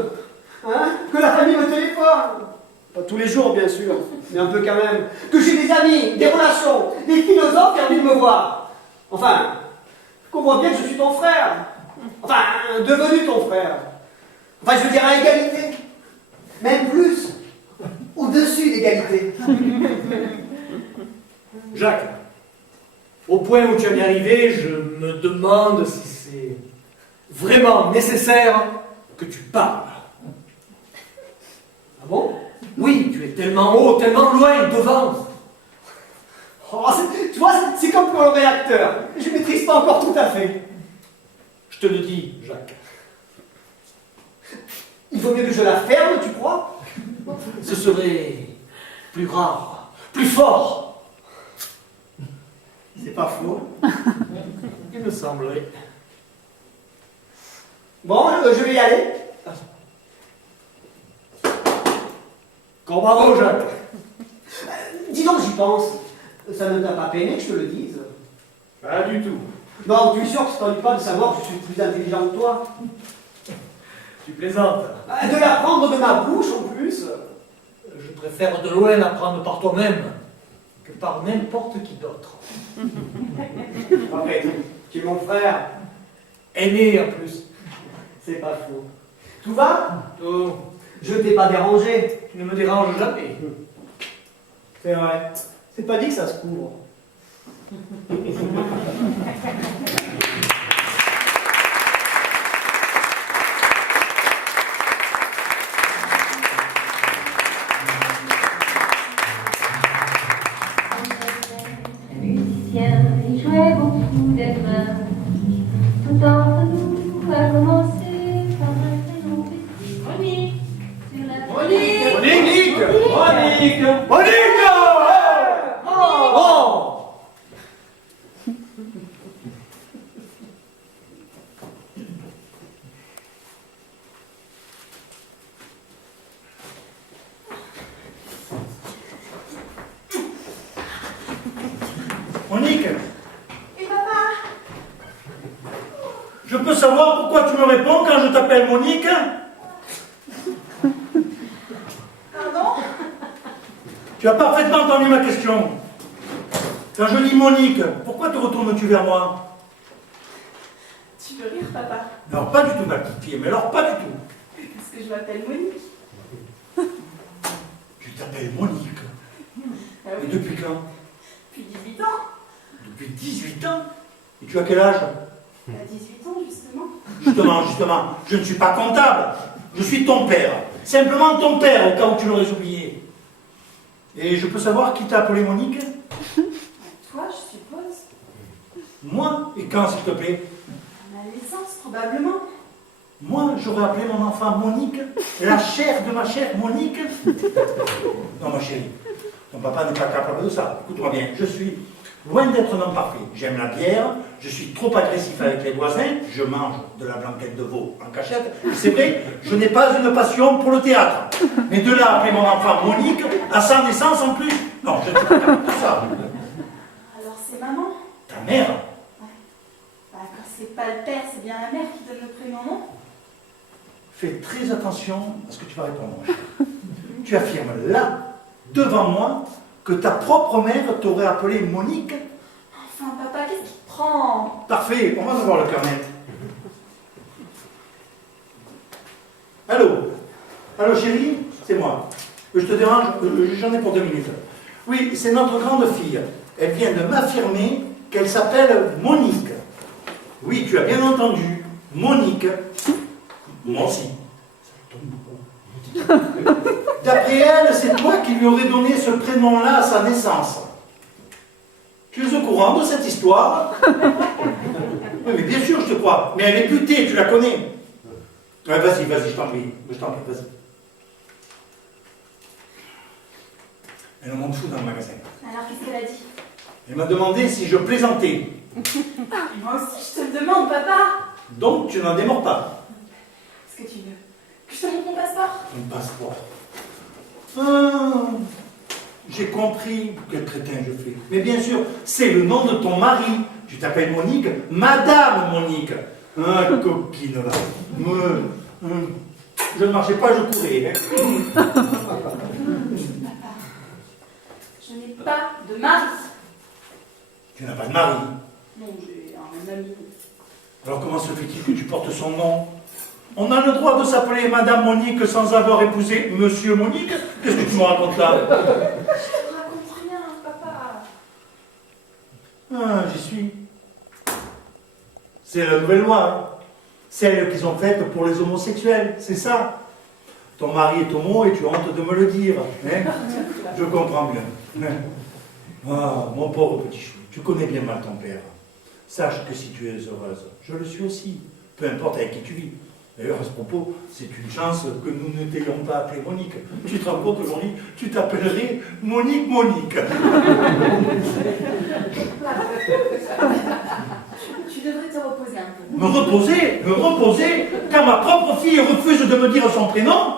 hein, que la famille me téléphone. Pas tous les jours, bien sûr, mais un peu quand même. Que j'ai des amis, des relations, des philosophes qui ont envie de me voir. Enfin, qu'on voit bien que je suis ton frère. Enfin, devenu ton frère. Enfin, je veux dire à égalité. Même plus. Au-dessus d'égalité. Jacques, au point où tu en es arrivé, je me demande si c'est vraiment nécessaire que tu parles. Ah bon? Oui, tu es tellement haut, tellement loin, devant. Oh, tu vois, c'est comme pour le réacteur. Je ne maîtrise pas encore tout à fait. Je te le dis, Jacques. Il vaut mieux que je la ferme, tu crois? Ce serait plus rare, plus fort. C'est pas faux. Il me semblerait. Bon, je vais y aller. Bravo, Jacques. Dis donc, j'y pense. Ça ne t'a pas peiné que je te le dise? Pas du tout. Non, tu es sûr que ça t'ennuie pas de savoir que je suis plus intelligent que toi? Tu plaisantes. De l'apprendre de ma bouche, en plus. Je préfère de loin apprendre par toi-même que par n'importe qui d'autre. Après, tu es mon frère. Aîné en plus. C'est pas faux. Tout va? Oh, Je t'ai pas dérangé. tu ne me déranges jamais. C'est vrai. C'est pas dit que ça se couvre. Lucien, il jouait beaucoup d'être mains. Tout entre nous a commencé par un prénom petit. Monique. Sur la Monique. Monique! Monique! Monique! Oh! Monique, Et papa? je peux savoir pourquoi tu me réponds quand je t'appelle Monique? Pardon? Tu as parfaitement entendu ma question. Quand je dis Monique, pourquoi te retournes-tu vers moi? Tu veux rire, papa? Alors pas du tout, ma petite fille, mais alors pas du tout. Parce que je m'appelle Monique. Tu t'appelles Monique. Ah Et oui, depuis quand? depuis 18 ans. Depuis 18 ans. Et tu as quel âge? À 18 ans, Justement, justement. je ne suis pas comptable. Je suis ton père. Simplement ton père, au cas où tu l'aurais oublié. Et je peux savoir qui t'a appelé Monique? Toi, je suppose. Moi? Et quand, s'il te plaît? À ma naissance, probablement. Moi, j'aurais appelé mon enfant Monique? La chair de ma chair, Monique? Non, ma chérie. Ton papa n'est pas capable de ça. Écoute-moi bien, je suis loin d'être un homme parfait. J'aime la bière, je suis trop agressif avec les voisins, je mange de la blanquette de veau en cachette. C'est vrai, je n'ai pas une passion pour le théâtre. Mais de là à appeler mon enfant Monique, à sa naissance en plus, non, je ne suis pas capable de ça. Alors c'est maman? Ta mère? Bah, quand c'est pas le père, c'est bien la mère qui donne le prénom, non? Fais très attention à ce que tu vas répondre. Tu affirmes là, devant moi, que ta propre mère t'aurait appelé Monique? Enfin, papa, qu'est-ce qui te prend? Parfait, on va voir le carnet. Allô? Allô chérie? C'est moi. Je te dérange? J'en ai pour 2 minutes. Oui, c'est notre grande fille. Elle vient de m'affirmer qu'elle s'appelle Monique. Oui, tu as bien entendu. Monique. Moi aussi. D'après elle, c'est toi qui lui aurais donné ce prénom-là à sa naissance. Tu es au courant de cette histoire? Oui, mais bien sûr, je te crois. Mais elle est butée, tu la connais. Ouais, vas-y, je t'en prie. Vas-y. Elle m'en fout dans le magasin. Alors, qu'est-ce qu'elle a dit? Elle m'a demandé si je plaisantais. Moi aussi, je te le demande, papa. Donc, tu n'en démords pas. Ce que tu veux. Que je te montre mon passeport? Mon passeport. Ah, j'ai compris quel crétin je fais. Mais bien sûr, c'est le nom de ton mari. Tu t'appelles Monique, Madame Monique. Ah, coquine là. Je ne marchais pas, je courais. Hein. Papa, je n'ai pas de mari. Tu n'as pas de mari. Non, j'ai un ami. Alors comment se fait-il que tu portes son nom? On a le droit de s'appeler Madame Monique sans avoir épousé Monsieur Monique? Qu'est-ce que tu me racontes là? Je te raconte rien, papa. Ah, j'y suis. C'est la nouvelle loi, hein. Celle qu'ils ont faite pour les homosexuels, c'est ça. Ton mari est homo et tu as honte de me le dire. Hein? Je comprends bien. Ah, mon pauvre petit chou, tu connais bien mal ton père. Sache que si tu es heureuse, je le suis aussi, peu importe avec qui tu vis. D'ailleurs, à ce propos, c'est une chance que nous ne t'ayons pas appelé Monique. Tu te rends compte aujourd'hui, tu t'appellerais Monique. Tu devrais te reposer un peu. Me reposer, quand ma propre fille refuse de me dire son prénom,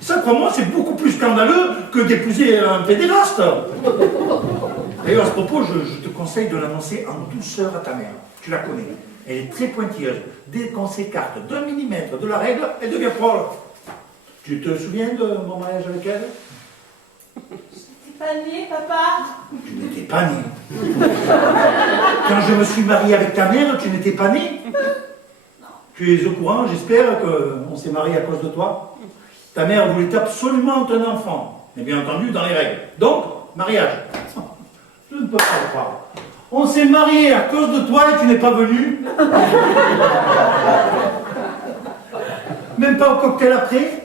ça pour moi c'est beaucoup plus scandaleux que d'épouser un pédéraste. D'ailleurs, à ce propos, je te conseille de l'annoncer en douceur à ta mère. Tu la connais. Elle est très pointilleuse. Dès qu'on s'écarte d'1 millimètre de la règle, elle devient folle. Tu te souviens de mon mariage avec elle? T'es pas né, papa? Tu n'étais pas né. Quand je me suis marié avec ta mère, tu n'étais pas né? Non. Tu es au courant, j'espère, qu'on s'est marié à cause de toi? Ta mère voulait absolument un enfant, mais bien entendu dans les règles. Donc, mariage. Je ne peux pas le croire. On s'est marié à cause de toi et tu n'es pas venu. Même pas au cocktail après.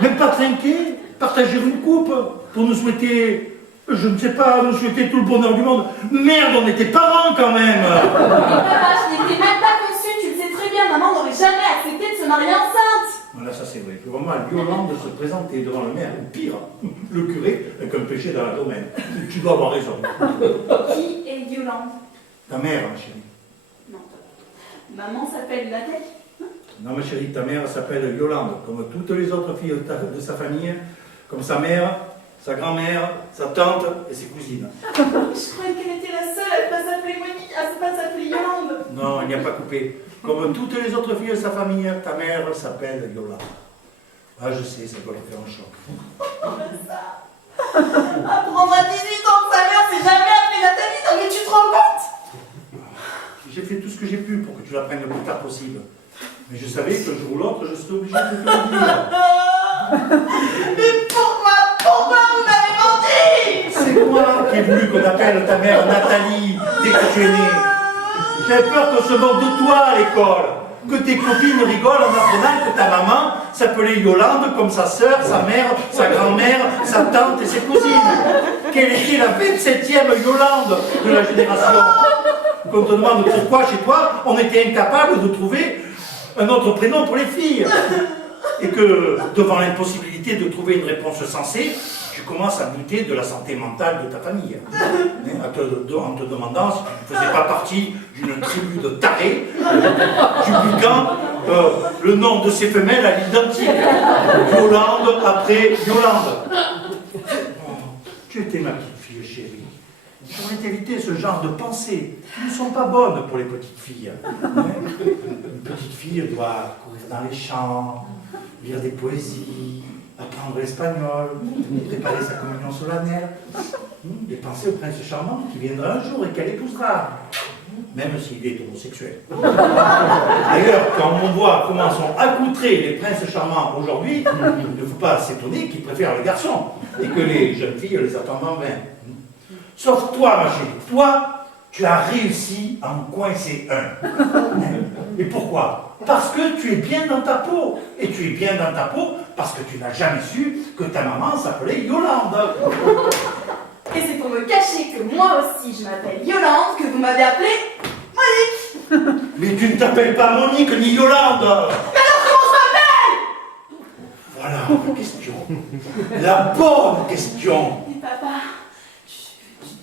Même pas trinquer, partager une coupe pour nous souhaiter, je ne sais pas, nous souhaiter tout le bonheur du monde. Merde, on était parents quand même. Mais papa, je n'étais même pas conçue, tu le sais très bien, maman n'aurait jamais accepté de se marier enceinte. Voilà, ça c'est vrai. C'est vraiment violent de se présenter devant le maire, ou pire, le curé, avec un péché dans la domaine. Tu dois avoir raison. Qui est Yolande? Ta mère, ma chérie. Non, maman s'appelle Nathalie. Non, ma chérie, ta mère s'appelle Yolande, comme toutes les autres filles de sa famille, comme sa mère, sa grand-mère, sa tante et ses cousines. Je croyais qu'elle était la seule à ne pas s'appeler Monique, à ne pas s'appeler Yolande. Non, il n'y a pas coupé. Comme toutes les autres filles de sa famille, ta mère s'appelle Yolande. Ah, je sais, ça doit te faire un choc. Ça. Apprendre à 18 ans que sa mère s'est jamais appelée Nathalie, non mais tu te rends compte? J'ai fait tout ce que j'ai pu pour que tu l'apprennes le plus tard possible. Mais je savais qu'un jour ou l'autre, je serais obligé de te le dire. Mais pourquoi vous m'avez menti? C'est moi qui ai voulu qu'on appelle ta mère Nathalie dès que tu es née. J'avais peur qu'on se moque de toi à l'école. Que tes copines rigolent en apprenant que ta maman s'appelait Yolande comme sa sœur, sa mère, sa grand-mère, sa tante et ses cousines. Qu'elle était la 27e Yolande de la génération. Qu'on te demande pourquoi chez toi on était incapable de trouver un autre prénom pour les filles. Et que devant l'impossibilité de trouver une réponse sensée, tu commences à douter de la santé mentale de ta famille. En te demandant si tu ne faisais pas partie d'une tribu de tarés, dupliquant le nom de ces femelles à l'identique. Yolande après Yolande. Oh, tu étais ma petite fille chérie. J'aurais évité ce genre de pensées qui ne sont pas bonnes pour les petites filles. Une petite fille doit courir dans les champs, lire des poésies, apprendre l'espagnol, préparer sa communion solennelle, et penser au prince charmant qui viendra un jour et qu'elle épousera, même s'il est homosexuel. D'ailleurs, quand on voit comment sont accoutrés les princes charmants aujourd'hui, il ne faut pas s'étonner qu'ils préfèrent les garçons et que les jeunes filles les attendent en vain. Sauf toi, ma chérie, toi, tu as réussi à en coincer un. Et pourquoi? Parce que tu es bien dans ta peau. Et tu es bien dans ta peau parce que tu n'as jamais su que ta maman s'appelait Yolande. Et c'est pour me cacher que moi aussi je m'appelle Yolande que vous m'avez appelée Monique. Mais tu ne t'appelles pas Monique ni Yolande. Mais alors comment je m'appelle? Voilà la question. La bonne question. Mais papa,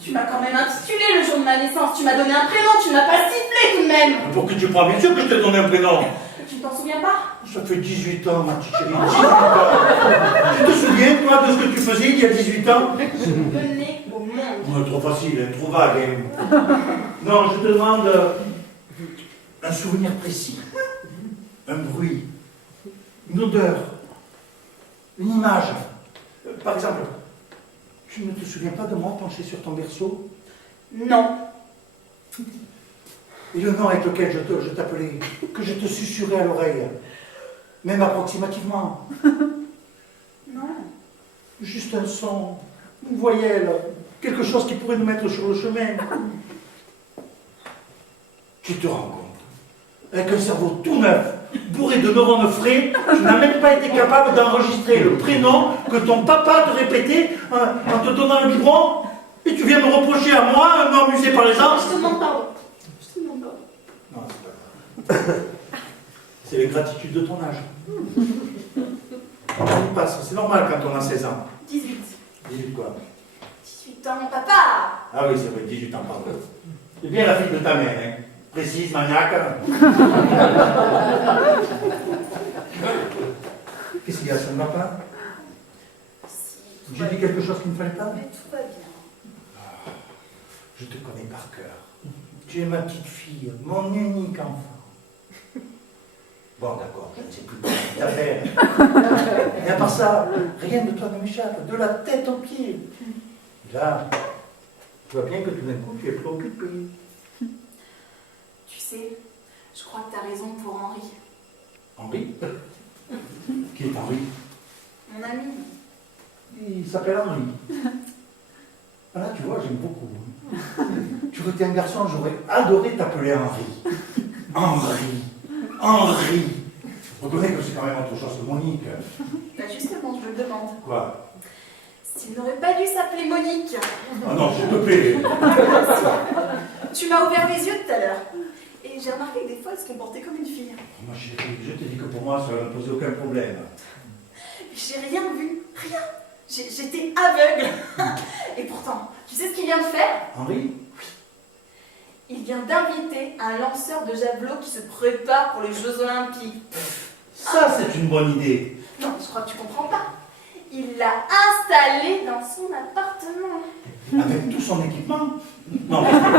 tu m'as quand même intitulé le jour de ma naissance. Tu m'as donné un prénom, tu ne m'as pas sifflé tout de même. Pour que tu crois bien sûr que je te donne un prénom. Tu ne t'en souviens pas? Ça fait 18 ans, ma petite chérie, 18 ans. Tu te souviens, toi, de ce que tu faisais il y a 18 ans? Je venais au monde. Oh, trop facile, hein, trop vague. Hein. Non, je te demande un souvenir précis, un bruit, une odeur, une image. Par exemple, tu ne te souviens pas de moi penché sur ton berceau? Non. Et le nom avec lequel je t'appelais, que je te susurrais à l'oreille, même approximativement? Non. Juste un son, une voyelle, quelque chose qui pourrait nous mettre sur le chemin. Tu te rends compte, avec un cerveau tout neuf, bourré de neurones frais, tu n'as même pas été capable d'enregistrer le prénom que ton papa te répétait en te donnant le biberon, et tu viens me reprocher à moi, un homme usé par les ans? Je te demande pardon. Je te demande pardon. Non, c'est pas grave. C'est l'ingratitude de ton âge. On y passe, c'est normal quand on a 16 ans. 18. 18 quoi? 18 ans, papa. Ah oui, c'est vrai, 18 ans, pardon. C'est bien la fille de ta mère, hein. Précise, maniaque. Qu'est-ce qu'il y a, ça ne va pas? J'ai dit quelque chose qu'il ne fallait pas? Mais tout va bien. Je te connais par cœur. Tu es ma petite fille, mon unique enfant. Bon, d'accord, je ne sais plus comment tu t'appelles. Et à part ça, rien de toi ne m'échappe, de la tête aux pieds. Là, tu vois bien que tout d'un coup, tu es préoccupé. Tu sais, je crois que tu as raison pour Henri. Henri? Qui est Henri? Mon ami. Il s'appelle Henri. Ah là, tu vois, j'aime beaucoup. Tu aurais été un garçon, j'aurais adoré t'appeler Henri. Henri. Henri. Reconnais que c'est quand même autre chose que Monique. Bah justement, je me demande. Quoi? S'il n'aurait pas dû s'appeler Monique. Ah non, s'il te plaît. Tu m'as ouvert les yeux tout à l'heure. Et j'ai remarqué que des fois, elle se comportait comme une fille. Ma chérie, je te dis que pour moi, ça ne posait aucun problème. J'ai rien vu. Rien. J'étais aveugle. Et pourtant, tu sais ce qu'il vient de faire? Henri? Il vient d'inviter un lanceur de javelot qui se prépare pour les Jeux Olympiques. Ça, c'est une bonne idée. Non, je crois que tu comprends pas. Il l'a installé dans son appartement. Avec tout son équipement? Non, parce que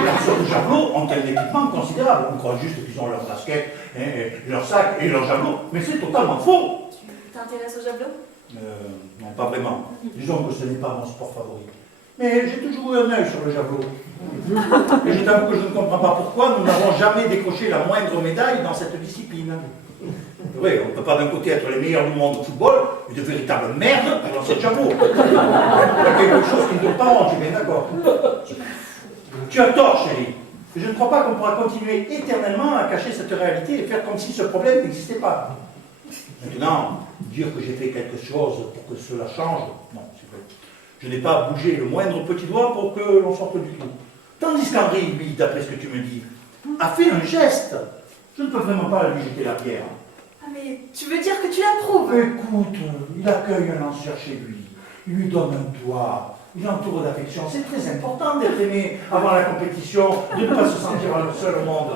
les lanceurs de javelot ont un équipement considérable. On croit juste qu'ils ont leur basket, leur sac et leur javelot. Mais c'est totalement faux. Tu t'intéresses au javelot? Non, pas vraiment. Disons que ce n'est pas mon sport favori. Mais j'ai toujours eu un œil sur le javelot. Et je t'avoue que je ne comprends pas pourquoi nous n'avons jamais décroché la moindre médaille dans cette discipline. Oui, on ne peut pas d'un côté être les meilleurs du monde au football et de véritables merdes pour lancer le javelot. Il y a quelque chose qui ne doit pas rendre, tu es bien d'accord? Tu as tort, chérie. Je ne crois pas qu'on pourra continuer éternellement à cacher cette réalité et faire comme si ce problème n'existait pas. Maintenant, dire que j'ai fait quelque chose pour que cela change, non, c'est vrai. Je n'ai pas bougé le moindre petit doigt pour que l'on sorte du tout. Tandis qu'Henri, lui, d'après ce que tu me dis, a fait un geste. Je ne peux vraiment pas lui jeter la pierre. Ah mais tu veux dire que tu l'approuves? Écoute, il accueille un lanceur chez lui, il lui donne un toit, il l'entoure d'affection. C'est très important d'être aimé avant la compétition, de ne pas se sentir seul au monde.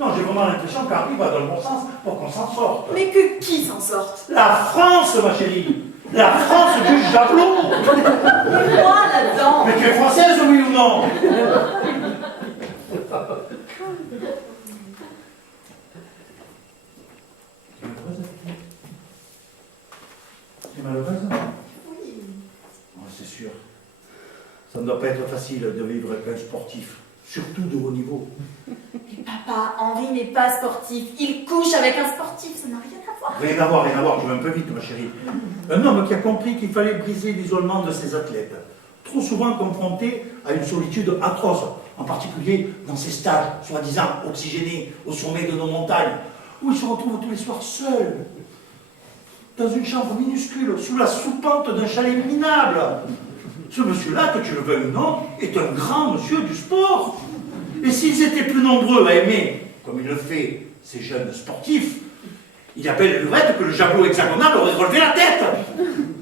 Non, j'ai vraiment l'impression qu'Henri va dans le bon sens pour qu'on s'en sorte. Mais que qui s'en sorte? La France, ma chérie! La France du javelot! Et moi là-dedans? Mais tu es française, oui ou non? Tu es malheureuse? Oui. C'est sûr. Ça ne doit pas être facile de vivre avec un sportif, surtout de haut niveau. Mais papa, Henri n'est pas sportif. Il couche avec un sportif, ça n'a rien à voir. Rien à voir, tu vas un peu vite, ma chérie. Un homme qui a compris qu'il fallait briser l'isolement de ses athlètes, trop souvent confrontés à une solitude atroce, en particulier dans ces stages, soi-disant oxygénés, au sommet de nos montagnes, où ils se retrouvent tous les soirs seuls, dans une chambre minuscule, sous la soupente d'un chalet minable. Ce monsieur-là, que tu le veuilles ou non, est un grand monsieur du sport. Et s'ils étaient plus nombreux à aimer, comme il le fait, ces jeunes sportifs, il appelle Lurette que le javelot hexagonal aurait relevé la tête.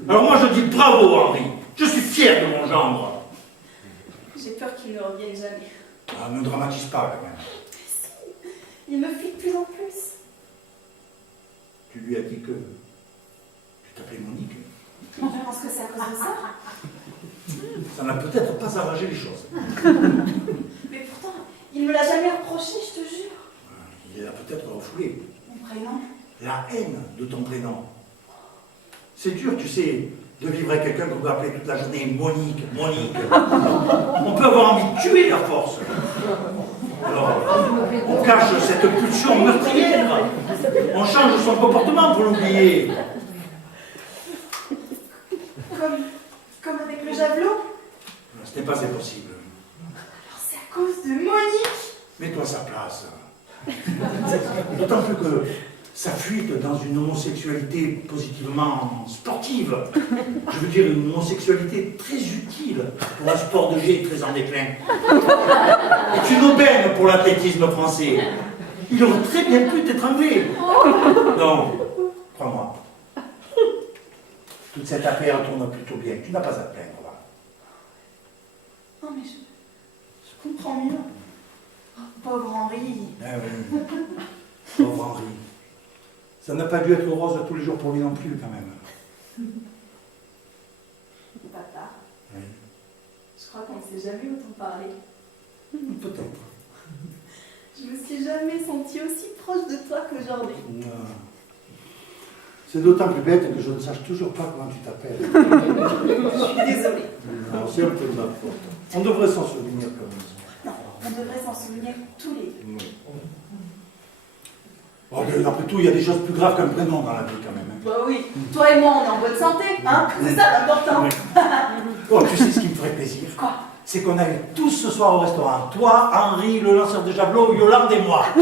Alors moi je dis bravo Henri, je suis fier de mon gendre. J'ai peur qu'il ne revienne jamais. Ah, ne dramatise pas quand même. Il me fuit de plus en plus. lui as dit que tu t'appelais Monique. Je pense que c'est à cause de ça. Ça n'a peut-être pas arrangé les choses. Mais pourtant, il me l'a jamais reproché, je te jure. Il a peut-être refoulé. Mon prénom? La haine de ton prénom. C'est dur, tu sais, de vivre avec quelqu'un qu'on peut appeler toute la journée Monique, Monique. On peut avoir envie de tuer à force. Alors, on cache cette pulsion meurtrière. On change son comportement pour l'oublier. Comme avec le javelot? Ce n'est pas impossible. Alors c'est à cause de Monique? Mets-toi à sa place. D'autant plus que ça fuite dans une homosexualité positivement sportive. Je veux dire une homosexualité très utile pour un sport de jet très en déclin. C'est une aubaine pour l'athlétisme français. Il aurait très bien pu t'étrangler. Non, crois-moi. Toute cette affaire tourne plutôt bien. Tu n'as pas à te plaindre, là. Non mais je comprends mieux. Oh, pauvre Henri. Ah oui. Pauvre Henri. Ça n'a pas dû être rose tous les jours pour lui non plus, quand même. Papa, Oui. je crois qu'on ne s'est jamais autant parlé. Peut-être. Je me suis jamais sentie aussi proche de toi qu'aujourd'hui. C'est d'autant plus bête que je ne sache toujours pas comment tu t'appelles. Je suis désolée. Non, c'est un peu de ma faute. On devrait s'en souvenir comme ça. Non, on devrait s'en souvenir tous les deux. Oui. Oh, mais après tout, il y a des choses plus graves qu'un prénom dans la vie, quand même. Hein. Bah oui, toi et moi, on est en bonne santé, hein? C'est ça l'important. Oui. Oh, tu sais ce qui me ferait plaisir? Quoi? C'est qu'on aille tous ce soir au restaurant. Toi, Henri, le lanceur de javelot, Yolande et moi. Oh,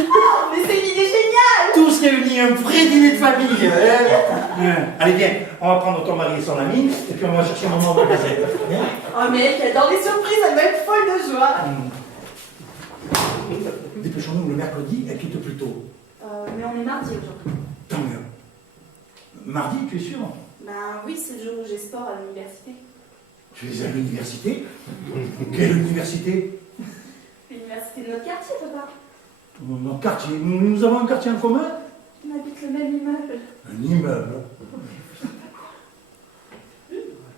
mais c'est une idée géniale! Tous réunis, un vrai dîner de famille. Hein. Allez, viens, on va prendre ton mari et son ami, et puis on va chercher maman au magasin. Oh, mais elle adore les surprises, elle va être folle de joie. Dépêchons-nous, le mercredi, elle quitte plus tôt. Mais on est mardi aujourd'hui. Tant mieux. Mardi, tu es sûr? Ben oui, c'est le jour où j'ai sport à l'université. Tu es à l'université? Quelle université? L'université de notre quartier, papa. Notre quartier. Nous avons un quartier en commun? On habite le même immeuble. Un immeuble?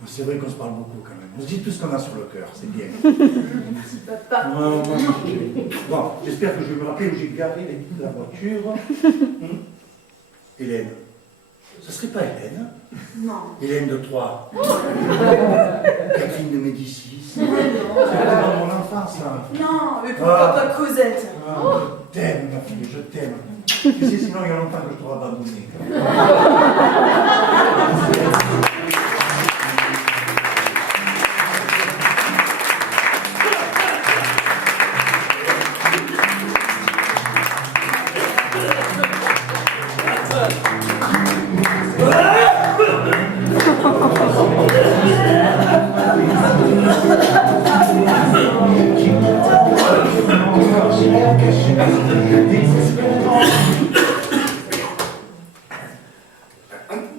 C'est vrai qu'on se parle beaucoup quand même. On se dit tout ce qu'on a sur le cœur, c'est bien. Merci, papa. Bon, j'espère que je vais me rappeler où j'ai garé la voiture. Hélène. Ce serait pas Hélène? Non. Hélène de Troyes. Catherine de Médicis. Non. C'est pas mon enfance, ça. Non, mais pourquoi pas Cosette? Je t'aime, ma fille, je t'aime. Tu sais, sinon il y a longtemps que je t'aurais abandonné.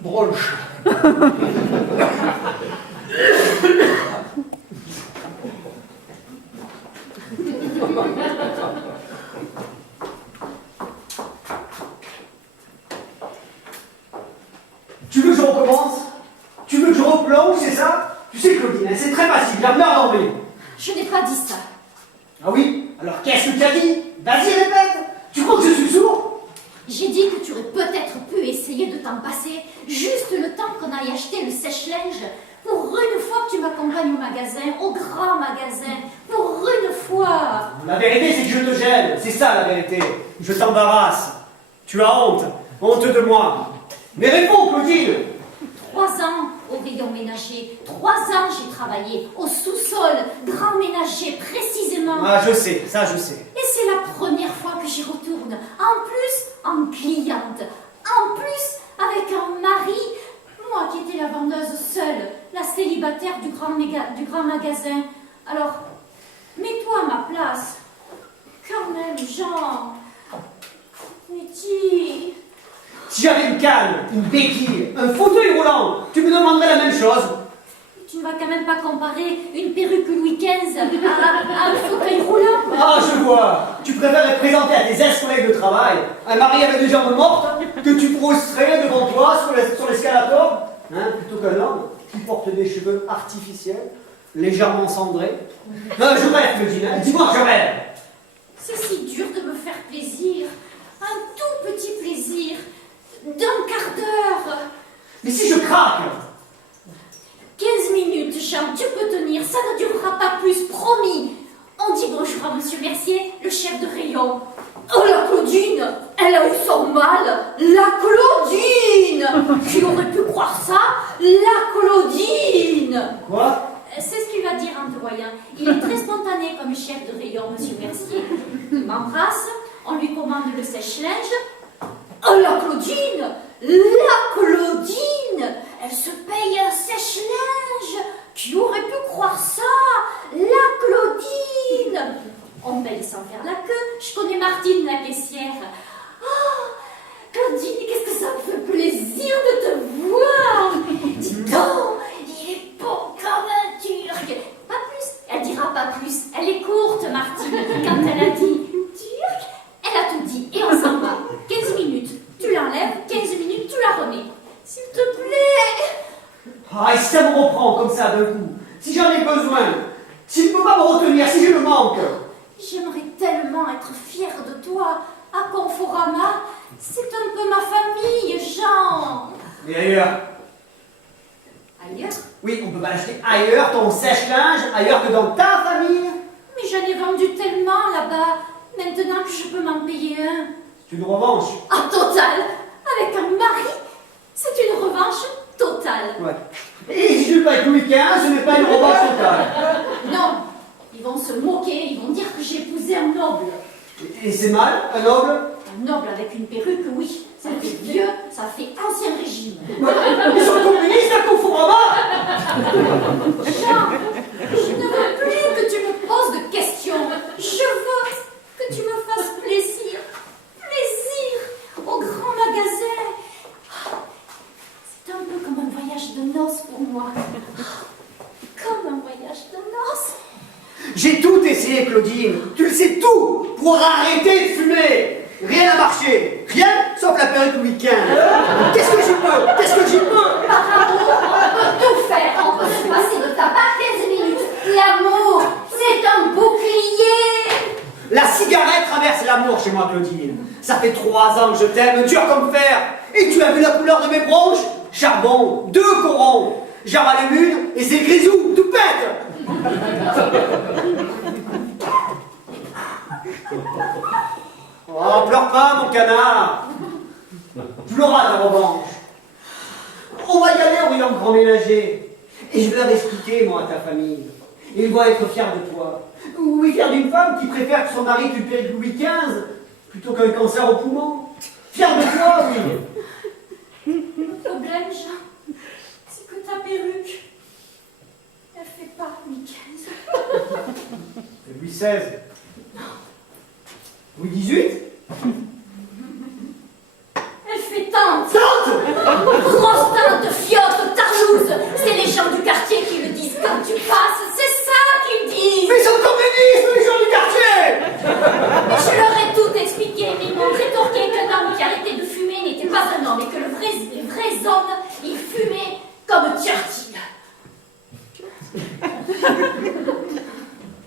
Broche. Tu veux que je recommence? Tu veux que je replonge, c'est ça? Tu sais, Claudine, c'est très facile, la merde en vrai. Je n'ai pas dit ça. Ah oui? Alors qu'est-ce que tu as dit? Vas-y, répète! Tu crois que je suis sourd? J'ai dit que tu aurais peut-être pu essayer de t'en passer juste le temps qu'on aille acheter le sèche-linge. Pour une fois que tu m'accompagnes au magasin, au grand magasin. Pour une fois. La vérité, c'est que je te gêne. C'est ça, la vérité. Je t'embarrasse. Tu as honte. Honte de moi. Mais réponds, Claudine! 3 ans au rayon ménager. 3 ans j'ai travaillé au sous-sol, grand ménager précisément. Ah, je sais, ça je sais. Et c'est la première fois que j'y retourne. En plus, en cliente. En plus, avec un mari. Moi qui étais la vendeuse seule, la célibataire du grand magasin. Alors, mets-toi à ma place. Quand même, Jean. Mais dis... Si j'avais une canne, une béquille, un fauteuil roulant, tu me demanderais la même chose. Tu ne vas quand même pas comparer une perruque Louis XV à un fauteuil roulant. Ah, je vois. Tu préfères être présenté à tes ex-collègues de travail, un mari avec des jambes mortes, que tu prostrais devant toi sur l'escalator, hein, plutôt qu'un homme qui porte des cheveux artificiels, légèrement cendrés. Je rêve, Claudine, hein, dis-moi que je rêve. C'est si dur de me faire plaisir. Un tout petit plaisir. D'un quart d'heure. Mais si je craque? 15 minutes, Jean, tu peux tenir. Ça ne durera pas plus, promis. On dit bonjour à Monsieur Mercier, le chef de rayon. Oh, la Claudine, elle a eu son mal. La Claudine. Qui aurait pu croire ça? La Claudine. Quoi? C'est ce qu'il va dire en te voyant. Il est très spontané comme chef de rayon, Monsieur Mercier. Il m'embrasse, on lui commande le sèche-linge. Oh, la Claudine! La Claudine! Elle se paye un sèche-linge! Qui aurait pu croire ça? La Claudine! On paye sans faire la queue. Je connais Martine, la caissière. Oh, Claudine, qu'est-ce que ça me fait plaisir de te voir! Dis donc, il est beau comme un turc! Pas plus, elle dira pas plus. Elle est courte, Martine. Quand elle a dit turc, elle a tout dit. Et on s'en va. 15 minutes, tu l'enlèves. 15 minutes, tu la remets. S'il te plaît! Ah, et si ça me reprend comme ça d'un coup, si j'en ai besoin, s'il ne peut pas me retenir, si je le manque. J'aimerais tellement être fière de toi. À Conforama, c'est un peu ma famille, Jean. Mais ailleurs? Ailleurs? Oui, on peut pas l'acheter ailleurs, ton sèche-linge, ailleurs que dans ta famille. Mais j'en ai vendu tellement là-bas. Maintenant que je peux m'en payer un. C'est une revanche. Ah, total. Avec un mari, c'est une revanche totale. Ouais. Et si je ne pas avec Louis XV, ce n'est pas une revanche totale. Non, ils vont se moquer, ils vont dire que j'ai épousé un noble. Et c'est mal, un noble? Un noble avec une perruque, oui. Ça fait vieux, ça fait ancien régime. Ils sont communistes à Conforama. Jean, je ne veux plus que tu me poses de questions. Je veux que tu me fasses plaisir. Plaisir au grand magasin. C'est un peu comme un voyage de noces pour moi. Comme un voyage de noces. J'ai tout essayé, Claudine. Tu le sais tout pour arrêter de fumer. Rien n'a marché. Rien, sauf la perruque Louis XV. Qu'est-ce que j'y peux? Qu'est-ce que j'y peux? Par amour, on peut tout faire. On peut se passer de tabac 15 minutes. L'amour, c'est un bouclier. La cigarette traverse l'amour chez moi, Claudine. Ça fait 3 ans que je t'aime, dur comme fer. Et tu as vu la couleur de mes bronches? Charbon, 2 corons. J'en allume une et c'est grisou, tout pète. Oh, pleure pas, mon canard. Tu l'auras, ta revanche. On va y aller au rayon grand ménager. Et je vais leur expliquer, moi, à ta famille. Et ils vont être fiers de toi. Oui, fiers d'une femme qui préfère que son mari ait une perruque Louis XV plutôt qu'un cancer au poumon. Fiers de toi, oui. Le problème, Jean, c'est que ta perruque, elle fait pas Louis XV. C'est Louis XVI. Louis XVIII. Elle fait tante. Tante. Grosse tante, fiotte, tarlouse. C'est les gens du quartier qui le disent quand tu passes. C'est ça qu'ils disent. Mais ils sont communistes, les gens du quartier. Mais je leur ai tout expliqué. Mais ils m'ont rétorqué qu'un homme qui arrêtait de fumer n'était pas un homme et que les vrais hommes, ils fumaient comme Churchill.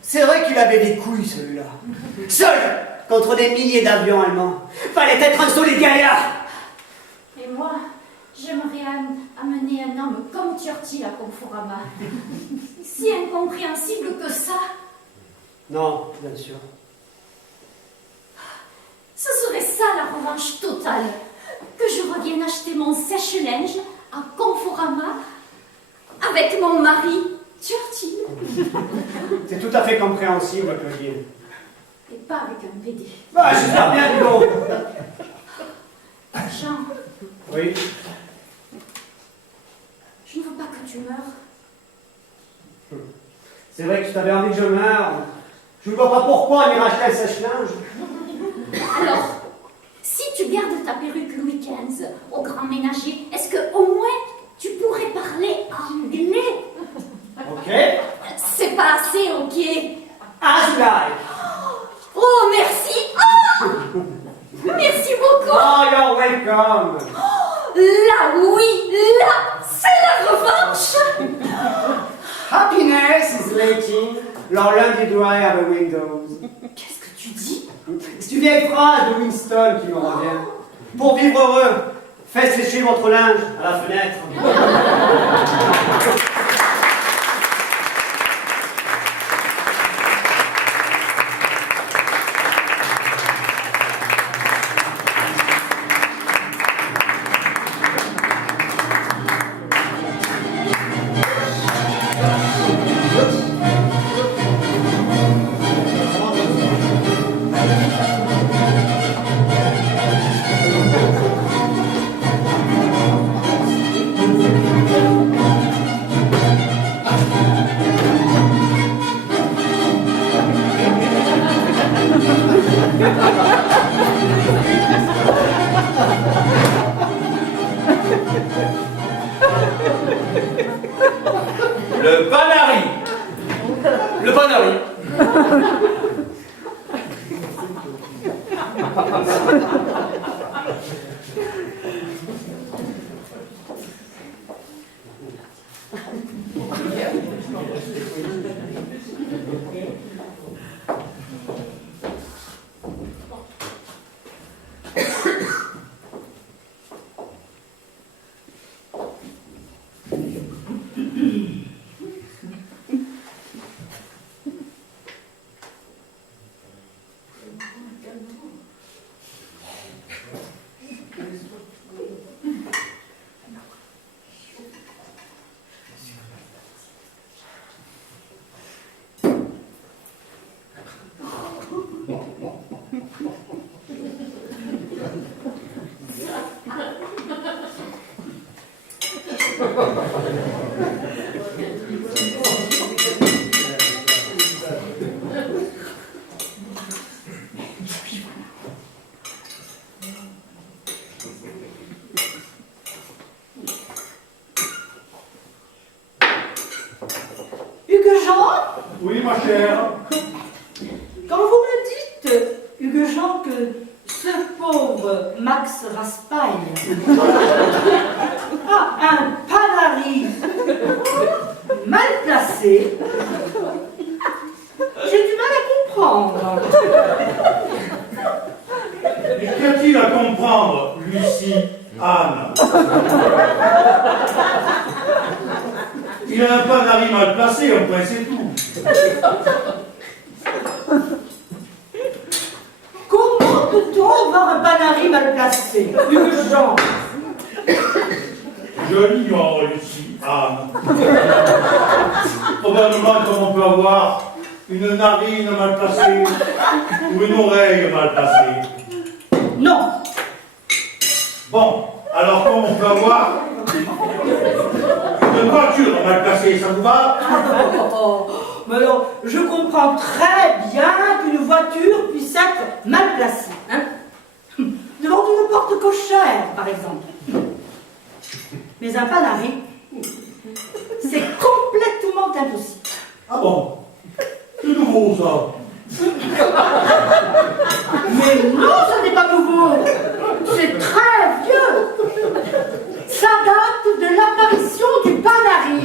C'est vrai qu'il avait des couilles, celui-là. Seul contre des milliers d'avions allemands. Fallait être un solide gaillard. Et moi, j'aimerais amener un homme comme Churchill à Conforama. Si incompréhensible que ça. Non, bien sûr. Ce serait ça la revanche totale. Que je revienne acheter mon sèche-linge à Conforama avec mon mari Churchill. C'est tout à fait compréhensible, Claudine. Et pas avec un BD. Bah, j'espère bien, dis donc. Jean, Oui. je ne veux pas que tu meures. C'est vrai que tu avais envie que je meure. Je ne vois pas pourquoi il rachetait un sèche-linge. Alors, si tu gardes ta perruque Louis XV au grand ménager, est-ce que au moins tu pourrais parler anglais? Ok. C'est pas assez, ok? As you like. Oh, merci! Oh! Merci beaucoup! Oh, you're welcome. Là, oui, là, c'est la revanche. Happiness is waiting. Lord London do I have a windows. Qu'est-ce que tu dis? C'est une vieille phrase de Winston qui me revient. Pour vivre heureux, faites sécher votre linge à la fenêtre. Le Panari. Le Panari. Oui, ma chère. Quand vous me dites, Hugues-Jean, que ce pauvre Max Raspail a un Panari mal placé, j'ai du mal à comprendre. Mais qu'y a-t-il à comprendre, Lucie, Anne? Il a un Panari mal placé, au point c'est tout. Comment peut-on avoir un Panari mal placé, Hugues-Jean? Je l'ignore, Lucie, Anne. Probablement comme on peut avoir une narine mal placée ou une oreille mal placée. Non. Bon, alors comme on peut avoir une voiture mal placée, ça vous va? Mais alors, je comprends très bien qu'une voiture puisse être mal placée. Hein, devant une porte cochère, par exemple. Mais un Panari, c'est complètement impossible. Ah bon? C'est nouveau, ça. Mais non, ce n'est pas nouveau. C'est très vieux. Ça date de l'apparition du Panari.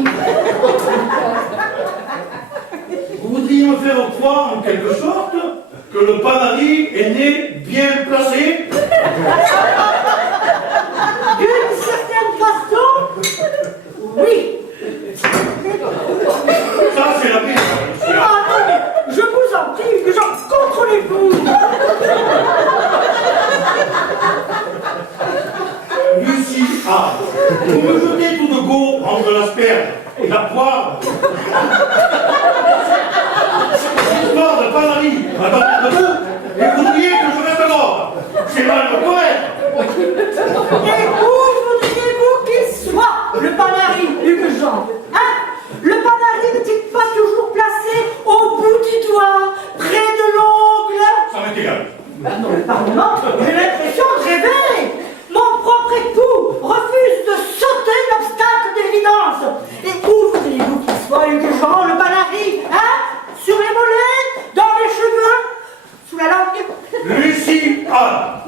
Vous voudriez me faire croire, en quelque sorte, que le Panari est né bien placé? D'une certaine façon, oui. Ça, c'est la vie. Ah non, mais je vous en prie, que j'en contrôlez-vous. Lucie A. Vous me jetez tout de go entre l'asperge et la poire. L'histoire de Panari m'a donné de vous et vous voudriez que je reste mort. C'est mal de connaître. Et où voudriez-vous qu'il soit, le Panari, Hugues-Jean? Hein? Le Panari n'est-il pas toujours placé au bout du doigt, près de l'ongle? Ça m'est égal. Non, mais pardon, j'ai l'impression de rêver. Mon propre époux refuse de sauter l'obstacle de l'évidence. Et où voudriez-vous qu'il soit, Hugues-Jean, le Panari? Hein? Sur les mollets? Dans les cheveux? Sous la langue? Lucie A.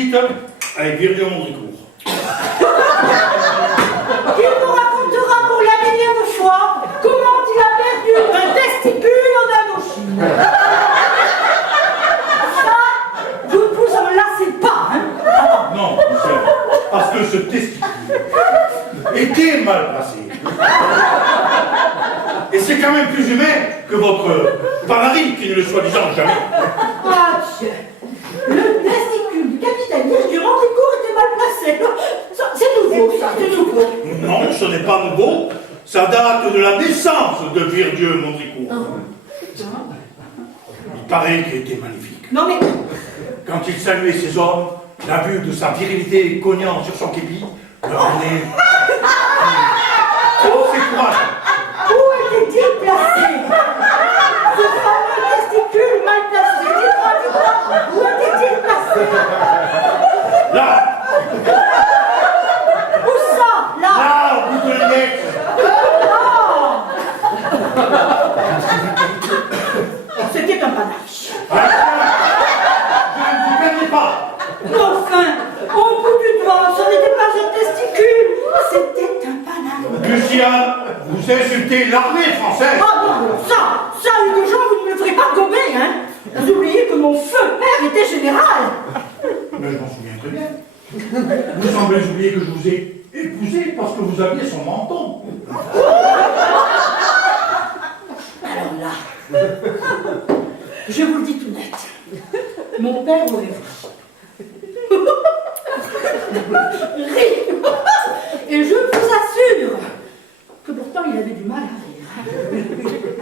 suite avec Virgile Mondricourt. Il nous racontera pour la millième fois comment il a perdu un testicule en Indochine. Ça, vous ne vous en lassez pas, hein? Non, Michel, parce que ce testicule était mal placé. Et c'est quand même plus humain que votre panarie qui ne le soi-disant jamais. Ah tiens, le testicule du capitaine du Mondricourt était mal placé. C'est nouveau, ça, c'est nouveau. Non, ce n'est pas nouveau. Ça date de la naissance de Virdieu Mondricourt. Il paraît qu'il était magnifique. Non mais, Quand il saluait ses hommes, la vue de sa virilité cognant sur son képi le rendait... Oh, c'est courage! où était-il placé? Ce fameux testicule mal placé, dites-moi, où était-il placé? Là! Où ça? Là? Là, au bout de l'index! C'était un panache. Je ne vous permets pas! Mais enfin, au bout du doigt, ce n'était pas un testicule, c'était un panache. Lucien, vous insultez l'armée française! Ah non, ça, eu des gens, vous ne me ferez pas gommer, hein. Vous oubliez que mon feu père était général. Mais je m'en souviens très bien. Vous semblez oublier que je vous ai épousé parce que vous aviez son menton. Alors là, je vous le dis tout net, mon père aurait voulu. Rire. Et je vous assure que pourtant il avait du mal à rire.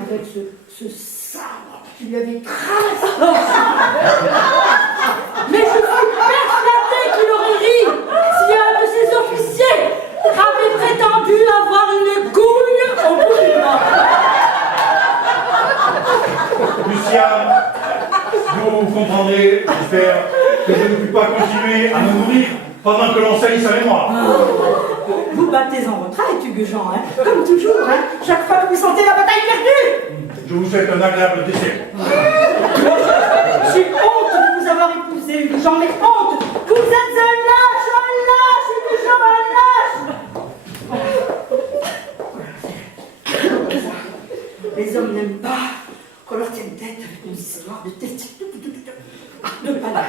Avec ce sabre qui lui avait traversé. Mais je suis persuadée qu'il aurait ri si un de ses officiers avait prétendu avoir une couille au bout du bras. Lucien, vous comprendrez, j'espère, que je ne puis pas continuer à me nourrir pendant que l'on salit sa mémoire. Vous battez en retraite, Hugues Jean, hein, comme toujours, hein, chaque fois que vous sentez la bataille perdue. Je vous souhaite un agréable décès. J'ai honte de vous avoir épousé, Hugues Jean, mais honte. Vous êtes un lâche, Hugues Jean, un lâche. Les hommes n'aiment pas qu'on leur tienne tête avec une histoire de testicule. De panache.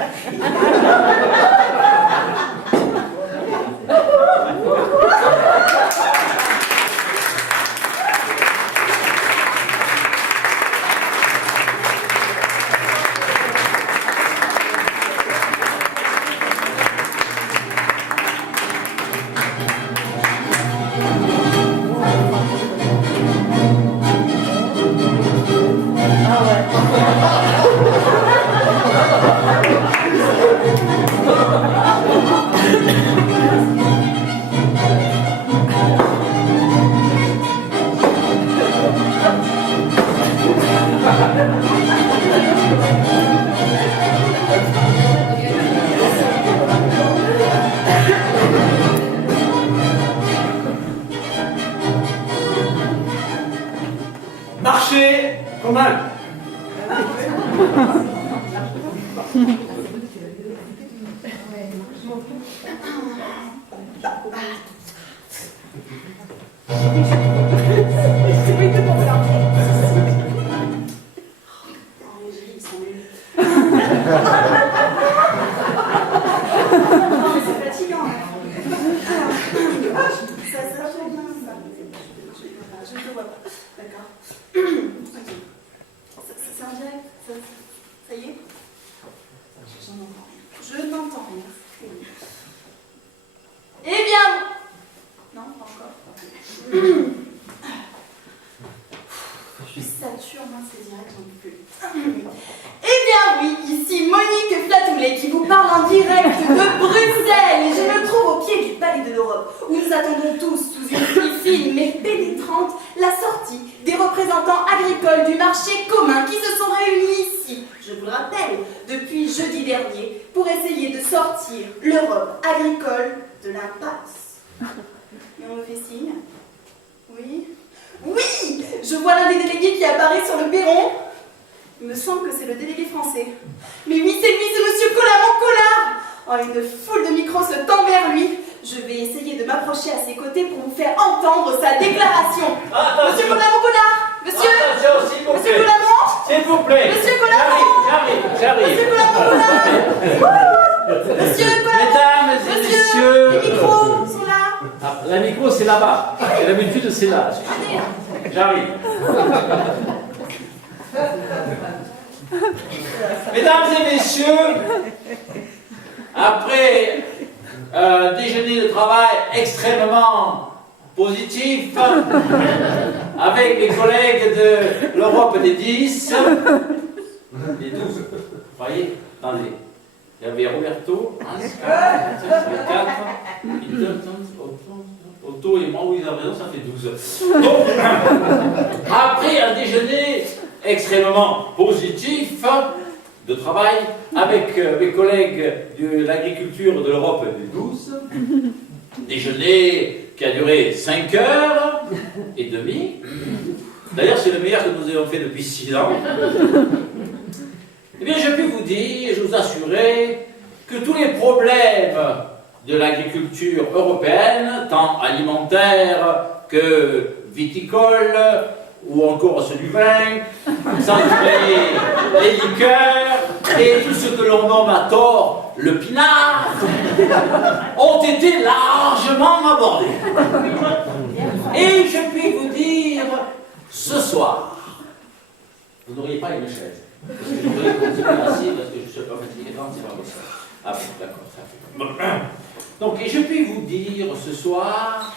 Marcher comme un. Non, mais c'est fatigant. Ça fait bien, ça. Je ne te vois pas. D'accord. Ok. C'est en direct ça y est. J'en entends rien. Je n'entends rien. Eh bien. Non, pas encore. Je sature, moi, c'est direct, j'en peux plus. Eh bien oui, ici Monique Flatoulet qui vous parle en direct de Bruxelles et je me trouve au pied du Palais de l'Europe où nous attendons tous, sous une pluie fine mais pénétrante, la sortie des représentants agricoles du marché commun qui se sont réunis ici, je vous le rappelle, depuis jeudi dernier pour essayer de sortir l'Europe agricole de l'impasse. Et on me fait signe? Oui? Oui! Je vois l'un des délégués qui apparaît sur le perron. Il me semble que c'est le délégué français. Mais oui, c'est lui, c'est Monsieur Collard, mon Collard! Oh, une foule de micros se tend vers lui. Je vais essayer de m'approcher à ses côtés pour vous faire entendre sa déclaration. Monsieur Collamont-Collard, monsieur, Attention, s'il vous monsieur plaît. Collamont, S'il vous plaît. monsieur Collamont, J'arrive. monsieur Collamont-Collard, monsieur Collamont, Mesdames et monsieur, messieurs. les micros sont là. Ah, la micro, c'est là-bas. Et l'habitude, c'est là. J'arrive. Mesdames et messieurs, après un déjeuner de travail extrêmement positif, avec mes collègues de l'Europe des 10, des 12, vous voyez, attendez. Il y avait Roberto, Hans, 4, Otto et moi, oui, ils avaient raison, ça fait 12. Donc, après un déjeuner extrêmement positif de travail avec mes collègues de l'agriculture de l'Europe des 12, déjeuner qui a duré 5 heures et demie. D'ailleurs, c'est le meilleur que nous ayons fait depuis 6 ans. Eh bien, je puis vous dire, je vous assurer que tous les problèmes de l'agriculture européenne, tant alimentaire que viticole, ou encore ceux du vin, sans oublier les liqueurs, et tout ce que l'on nomme à tort le pinard, ont été largement abordés. Et je puis vous dire, ce soir, vous n'auriez pas une chaise. Parce que je voudrais continuer assis, parce que je suis pas fatigué, non, c'est pas possible. Ah bon, d'accord, ça fait. Donc, et je puis vous dire ce soir,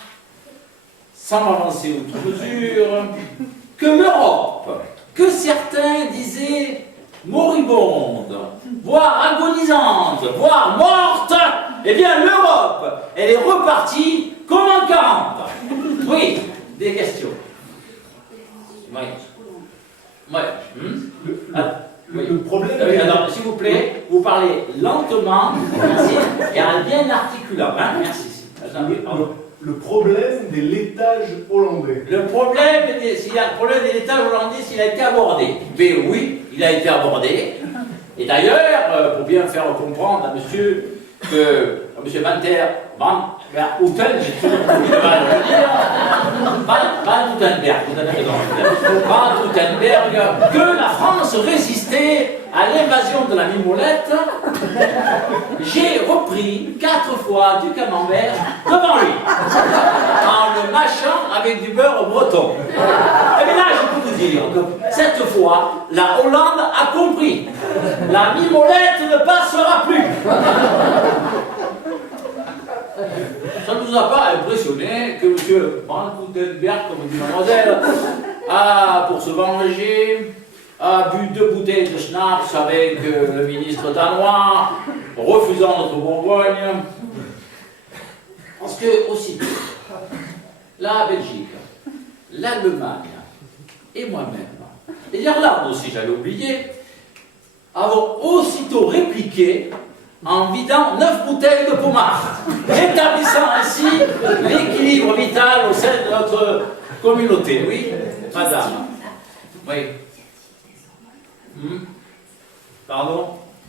sans m'avancer outre mesure, que l'Europe, que certains disaient moribonde, voire agonisante, voire morte, eh bien l'Europe, elle est repartie comme en 40. Oui, des questions. Oui. Ouais. Le problème. Alors, s'il vous plaît, vous parlez lentement, merci, et en bien articulant. Hein, merci. Le problème de laitage hollandais. Le problème, s'il y a le problème de laitage hollandais, s'il a été abordé. Mais oui, il a été abordé. Et d'ailleurs, pour bien faire comprendre à monsieur Van Houten, j'ai toujours oublié de mal le dire, Van Houten, que la France résistait à l'invasion de la Mimolette, j'ai repris 4 fois du camembert devant lui, en le mâchant avec du beurre breton. Et bien là, je peux vous dire que cette fois, la Hollande a compris. La Mimolette ne passera plus. Ça ne nous a pas impressionné que M. Van Gutenberg, comme dit mademoiselle, a, pour se venger, a bu 2 bouteilles de schnapps avec le ministre danois, refusant notre Bourgogne. Parce que, aussi, la Belgique, l'Allemagne et moi-même, et l'Irlande aussi, j'avais oublié, avons aussitôt répliqué en vidant 9 bouteilles de pommard, rétablissant ainsi l'équilibre vital au sein de notre communauté. Oui, madame. Oui. Pardon.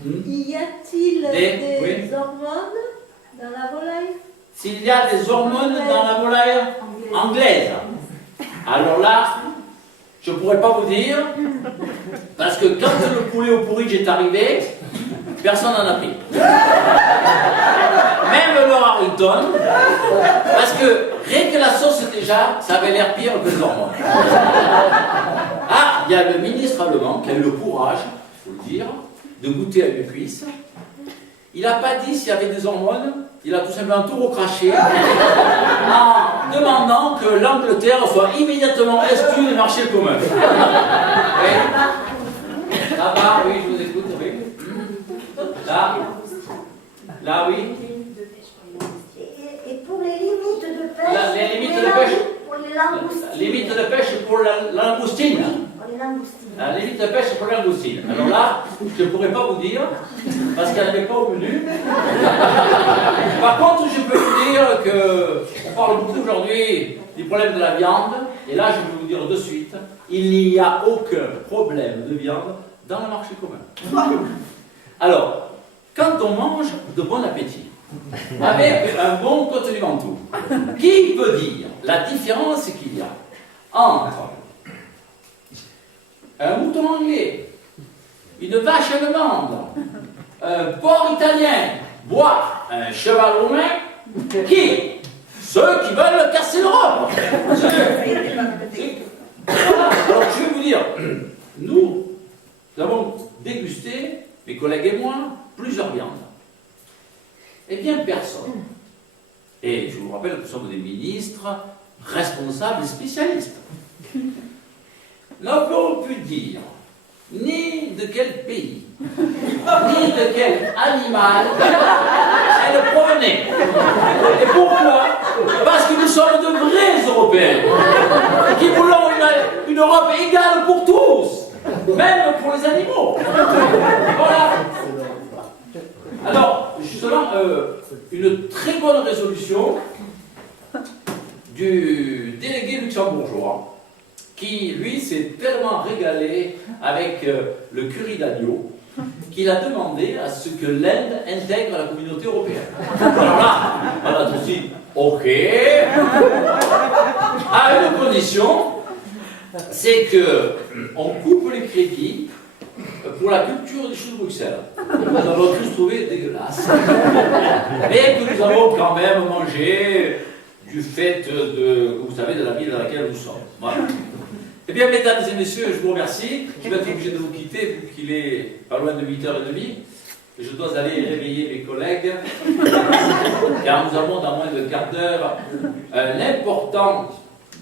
Y a-t-il des hormones dans la volaille? S'il y a des hormones dans la volaille anglaise, alors là, je ne pourrais pas vous dire, parce que quand le poulet au porridge est arrivé, personne n'en a pris. Même le Harrington, parce que rien que la sauce déjà, ça avait l'air pire que les hormones. Ah, il y a le ministre allemand qui a eu le courage, il faut le dire, de goûter à une cuisse. Il n'a pas dit s'il y avait des hormones, il a tout simplement tout recraché en demandant que l'Angleterre soit immédiatement exclue du marché commun. Oui. Là-bas, oui, je vous écoute, oui. Là, oui. Et pour les limites de pêche, Les limites de pêche. pour les langoustines. Limite de pêche pour la langoustine. Pour les langoustines. La limite de pêche pour la langoustine. Alors là, je ne pourrais pas vous dire, parce qu'elle n'avait pas au menu. Par contre, je peux vous dire qu'on parle beaucoup aujourd'hui du problème de la viande, et là, je vais vous dire de suite, il n'y a aucun problème de viande dans le marché commun. Alors, quand on mange de bon appétit, avec un bon contenu manteau, qui peut dire la différence qu'il y a entre un mouton anglais, une vache allemande, un porc italien, voire un cheval romain, qui? Ceux qui veulent casser l'Europe. Alors je vais vous dire, nous avons dégusté, mes collègues et moi, plusieurs viandes. Eh bien, personne. Et je vous rappelle que nous sommes des ministres responsables et spécialistes. N'avons pu dire ni de quel pays, ni de quel animal elle provenait. Et pourquoi? Parce que nous sommes de vrais Européens, qui voulons une Europe égale pour tous, même pour les animaux. Voilà. Alors, justement, une très bonne résolution du délégué luxembourgeois, qui, lui, s'est tellement régalé avec le curry d'agneau qu'il a demandé à ce que l'Inde intègre la communauté européenne. Alors là, on a tout de suite, ok, à une condition, c'est qu'on coupe les crédits pour la culture des choux de Bruxelles. Nous avons tous trouvé dégueulasse. Mais que nous avons quand même mangé du fait de, vous savez, de la ville dans laquelle nous sommes. Voilà. Eh bien, mesdames et messieurs, je vous remercie. Je vais être obligé de vous quitter, vu qu'il est pas loin de 8h30. Je dois aller réveiller mes collègues, car nous avons dans moins de quart d'heure un important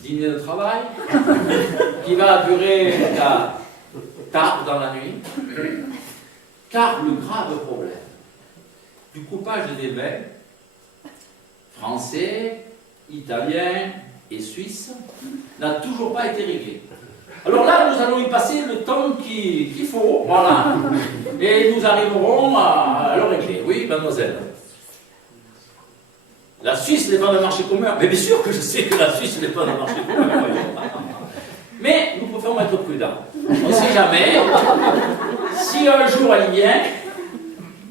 dîner de travail qui va durer jusqu'à tard dans la nuit, car le grave problème du coupage des vins français, italien et suisse n'a toujours pas été réglé. Alors là, nous allons y passer le temps qu'il faut, voilà, et nous arriverons à le régler. Oui, mademoiselle. La Suisse n'est pas un marché commun. Mais bien sûr que je sais que la Suisse n'est pas un marché commun. Mais nous préférons être prudents. On ne sait jamais. Si un jour elle vient,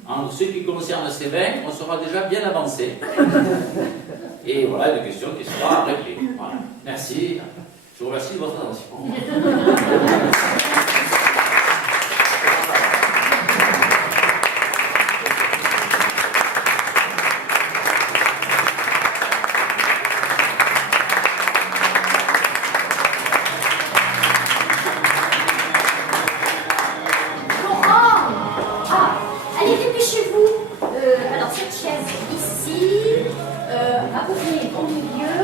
en ce qui concerne ces vins, on sera déjà bien avancé. Et voilà une question qui sera réglée. Voilà. Merci. Je vous remercie de votre attention. Allez, dépêchez-vous. Alors, cette chaise ici, à peu près au milieu,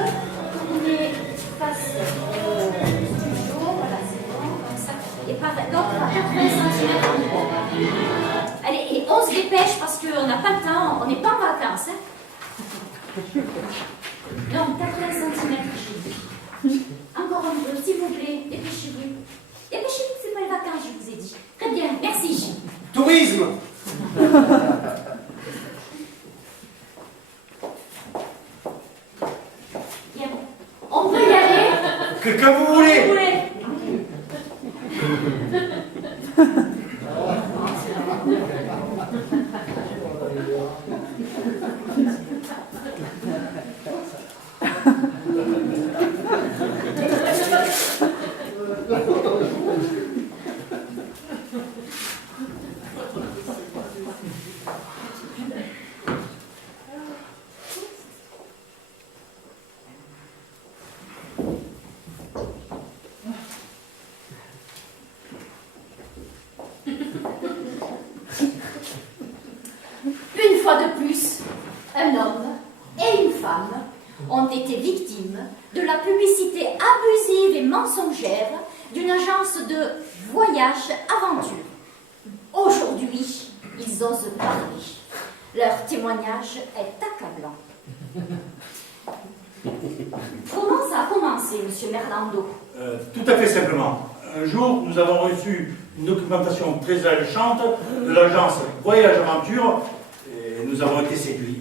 tournez face au studio, voilà, c'est bon, comme ça. Et par l'autre, à 80 cm. Allez, et on se dépêche parce qu'on n'a pas le temps, on n'est pas en vacances. Hein. Non, 80 cm. Encore un peu, s'il vous plaît, dépêchez-vous. Dépêchez-vous, c'est pas les vacances, je vous ai dit. Très bien, merci. Tourisme. Bien. On peut y aller. Que vous voulez. Une fois de plus, un homme et une femme ont été victimes de la publicité abusive et mensongère d'une agence de voyage aventure. Aujourd'hui, ils osent parler. Leur témoignage est accablant. Comment ça a commencé, monsieur Merlando? Tout à fait simplement. Un jour, nous avons reçu une documentation très alléchante de l'agence Voyage Aventure et nous avons été séduits.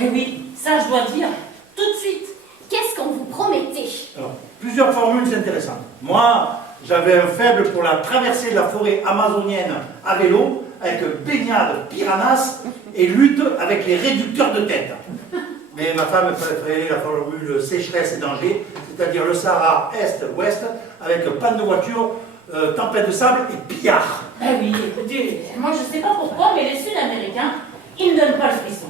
Eh oui, ça je dois dire, tout de suite. Qu'est-ce qu'on vous promettait? Alors, plusieurs formules intéressantes. Moi, j'avais un faible pour la traversée de la forêt amazonienne à vélo avec baignade piranhas et lutte avec les réducteurs de tête. Mais ma femme préférait la formule sécheresse et danger, c'est-à-dire le Sahara est-ouest, avec panne de voiture, tempête de sable et pillard. Eh oui, écoutez, moi je sais pas pourquoi, mais les Sud-Américains, ils ne donnent pas le frisson.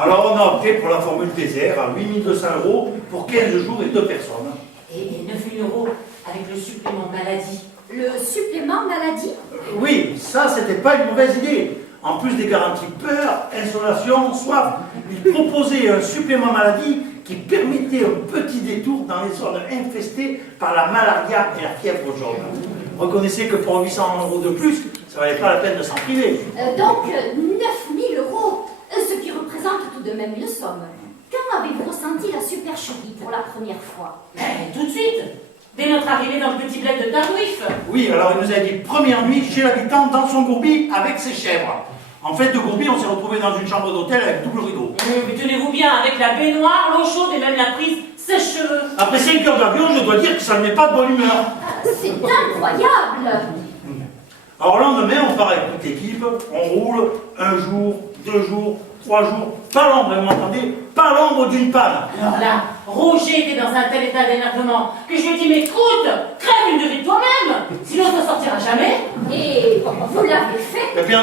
Alors on a opté pour la formule désert à 8200 € pour 15 jours et 2 personnes. Et 9 000 € avec le supplément maladie. Le supplément maladie? Oui, ça c'était pas une mauvaise idée. En plus des garanties peur, insolation, soif, il proposait un supplément maladie qui permettait un petit détour dans les zones infestées par la malaria et la fièvre jaune. Reconnaissez que pour 800 € de plus, ça valait pas la peine de s'en priver. Donc 9 000 €, ce qui représente tout de même une somme. Quand avez-vous ressenti la supercherie pour la première fois? Tout de suite, dès notre arrivée dans le petit bled de Tardouif. Oui, alors il nous a dit première nuit chez l'habitant dans son gourbi avec ses chèvres. En fait, de gourbi, on s'est retrouvé dans une chambre d'hôtel avec double rideau. Mais tenez-vous bien, avec la baignoire, l'eau chaude et même la prise sèche-cheveux. Après 5 heures d'avion, je dois dire que ça ne met pas de bonne humeur. C'est incroyable! Alors le lendemain, on part avec toute l'équipe, on roule 1 jour, 2 jours, 3 jours, pas l'ombre, vous m'entendez? Pas l'ombre d'une panne. Alors là, Roger était dans un tel état d'énervement que je lui ai dit, mais écoute, crève une de vie de toi-même, sinon on ne sortira jamais. Et vous l'avez fait? Eh bien,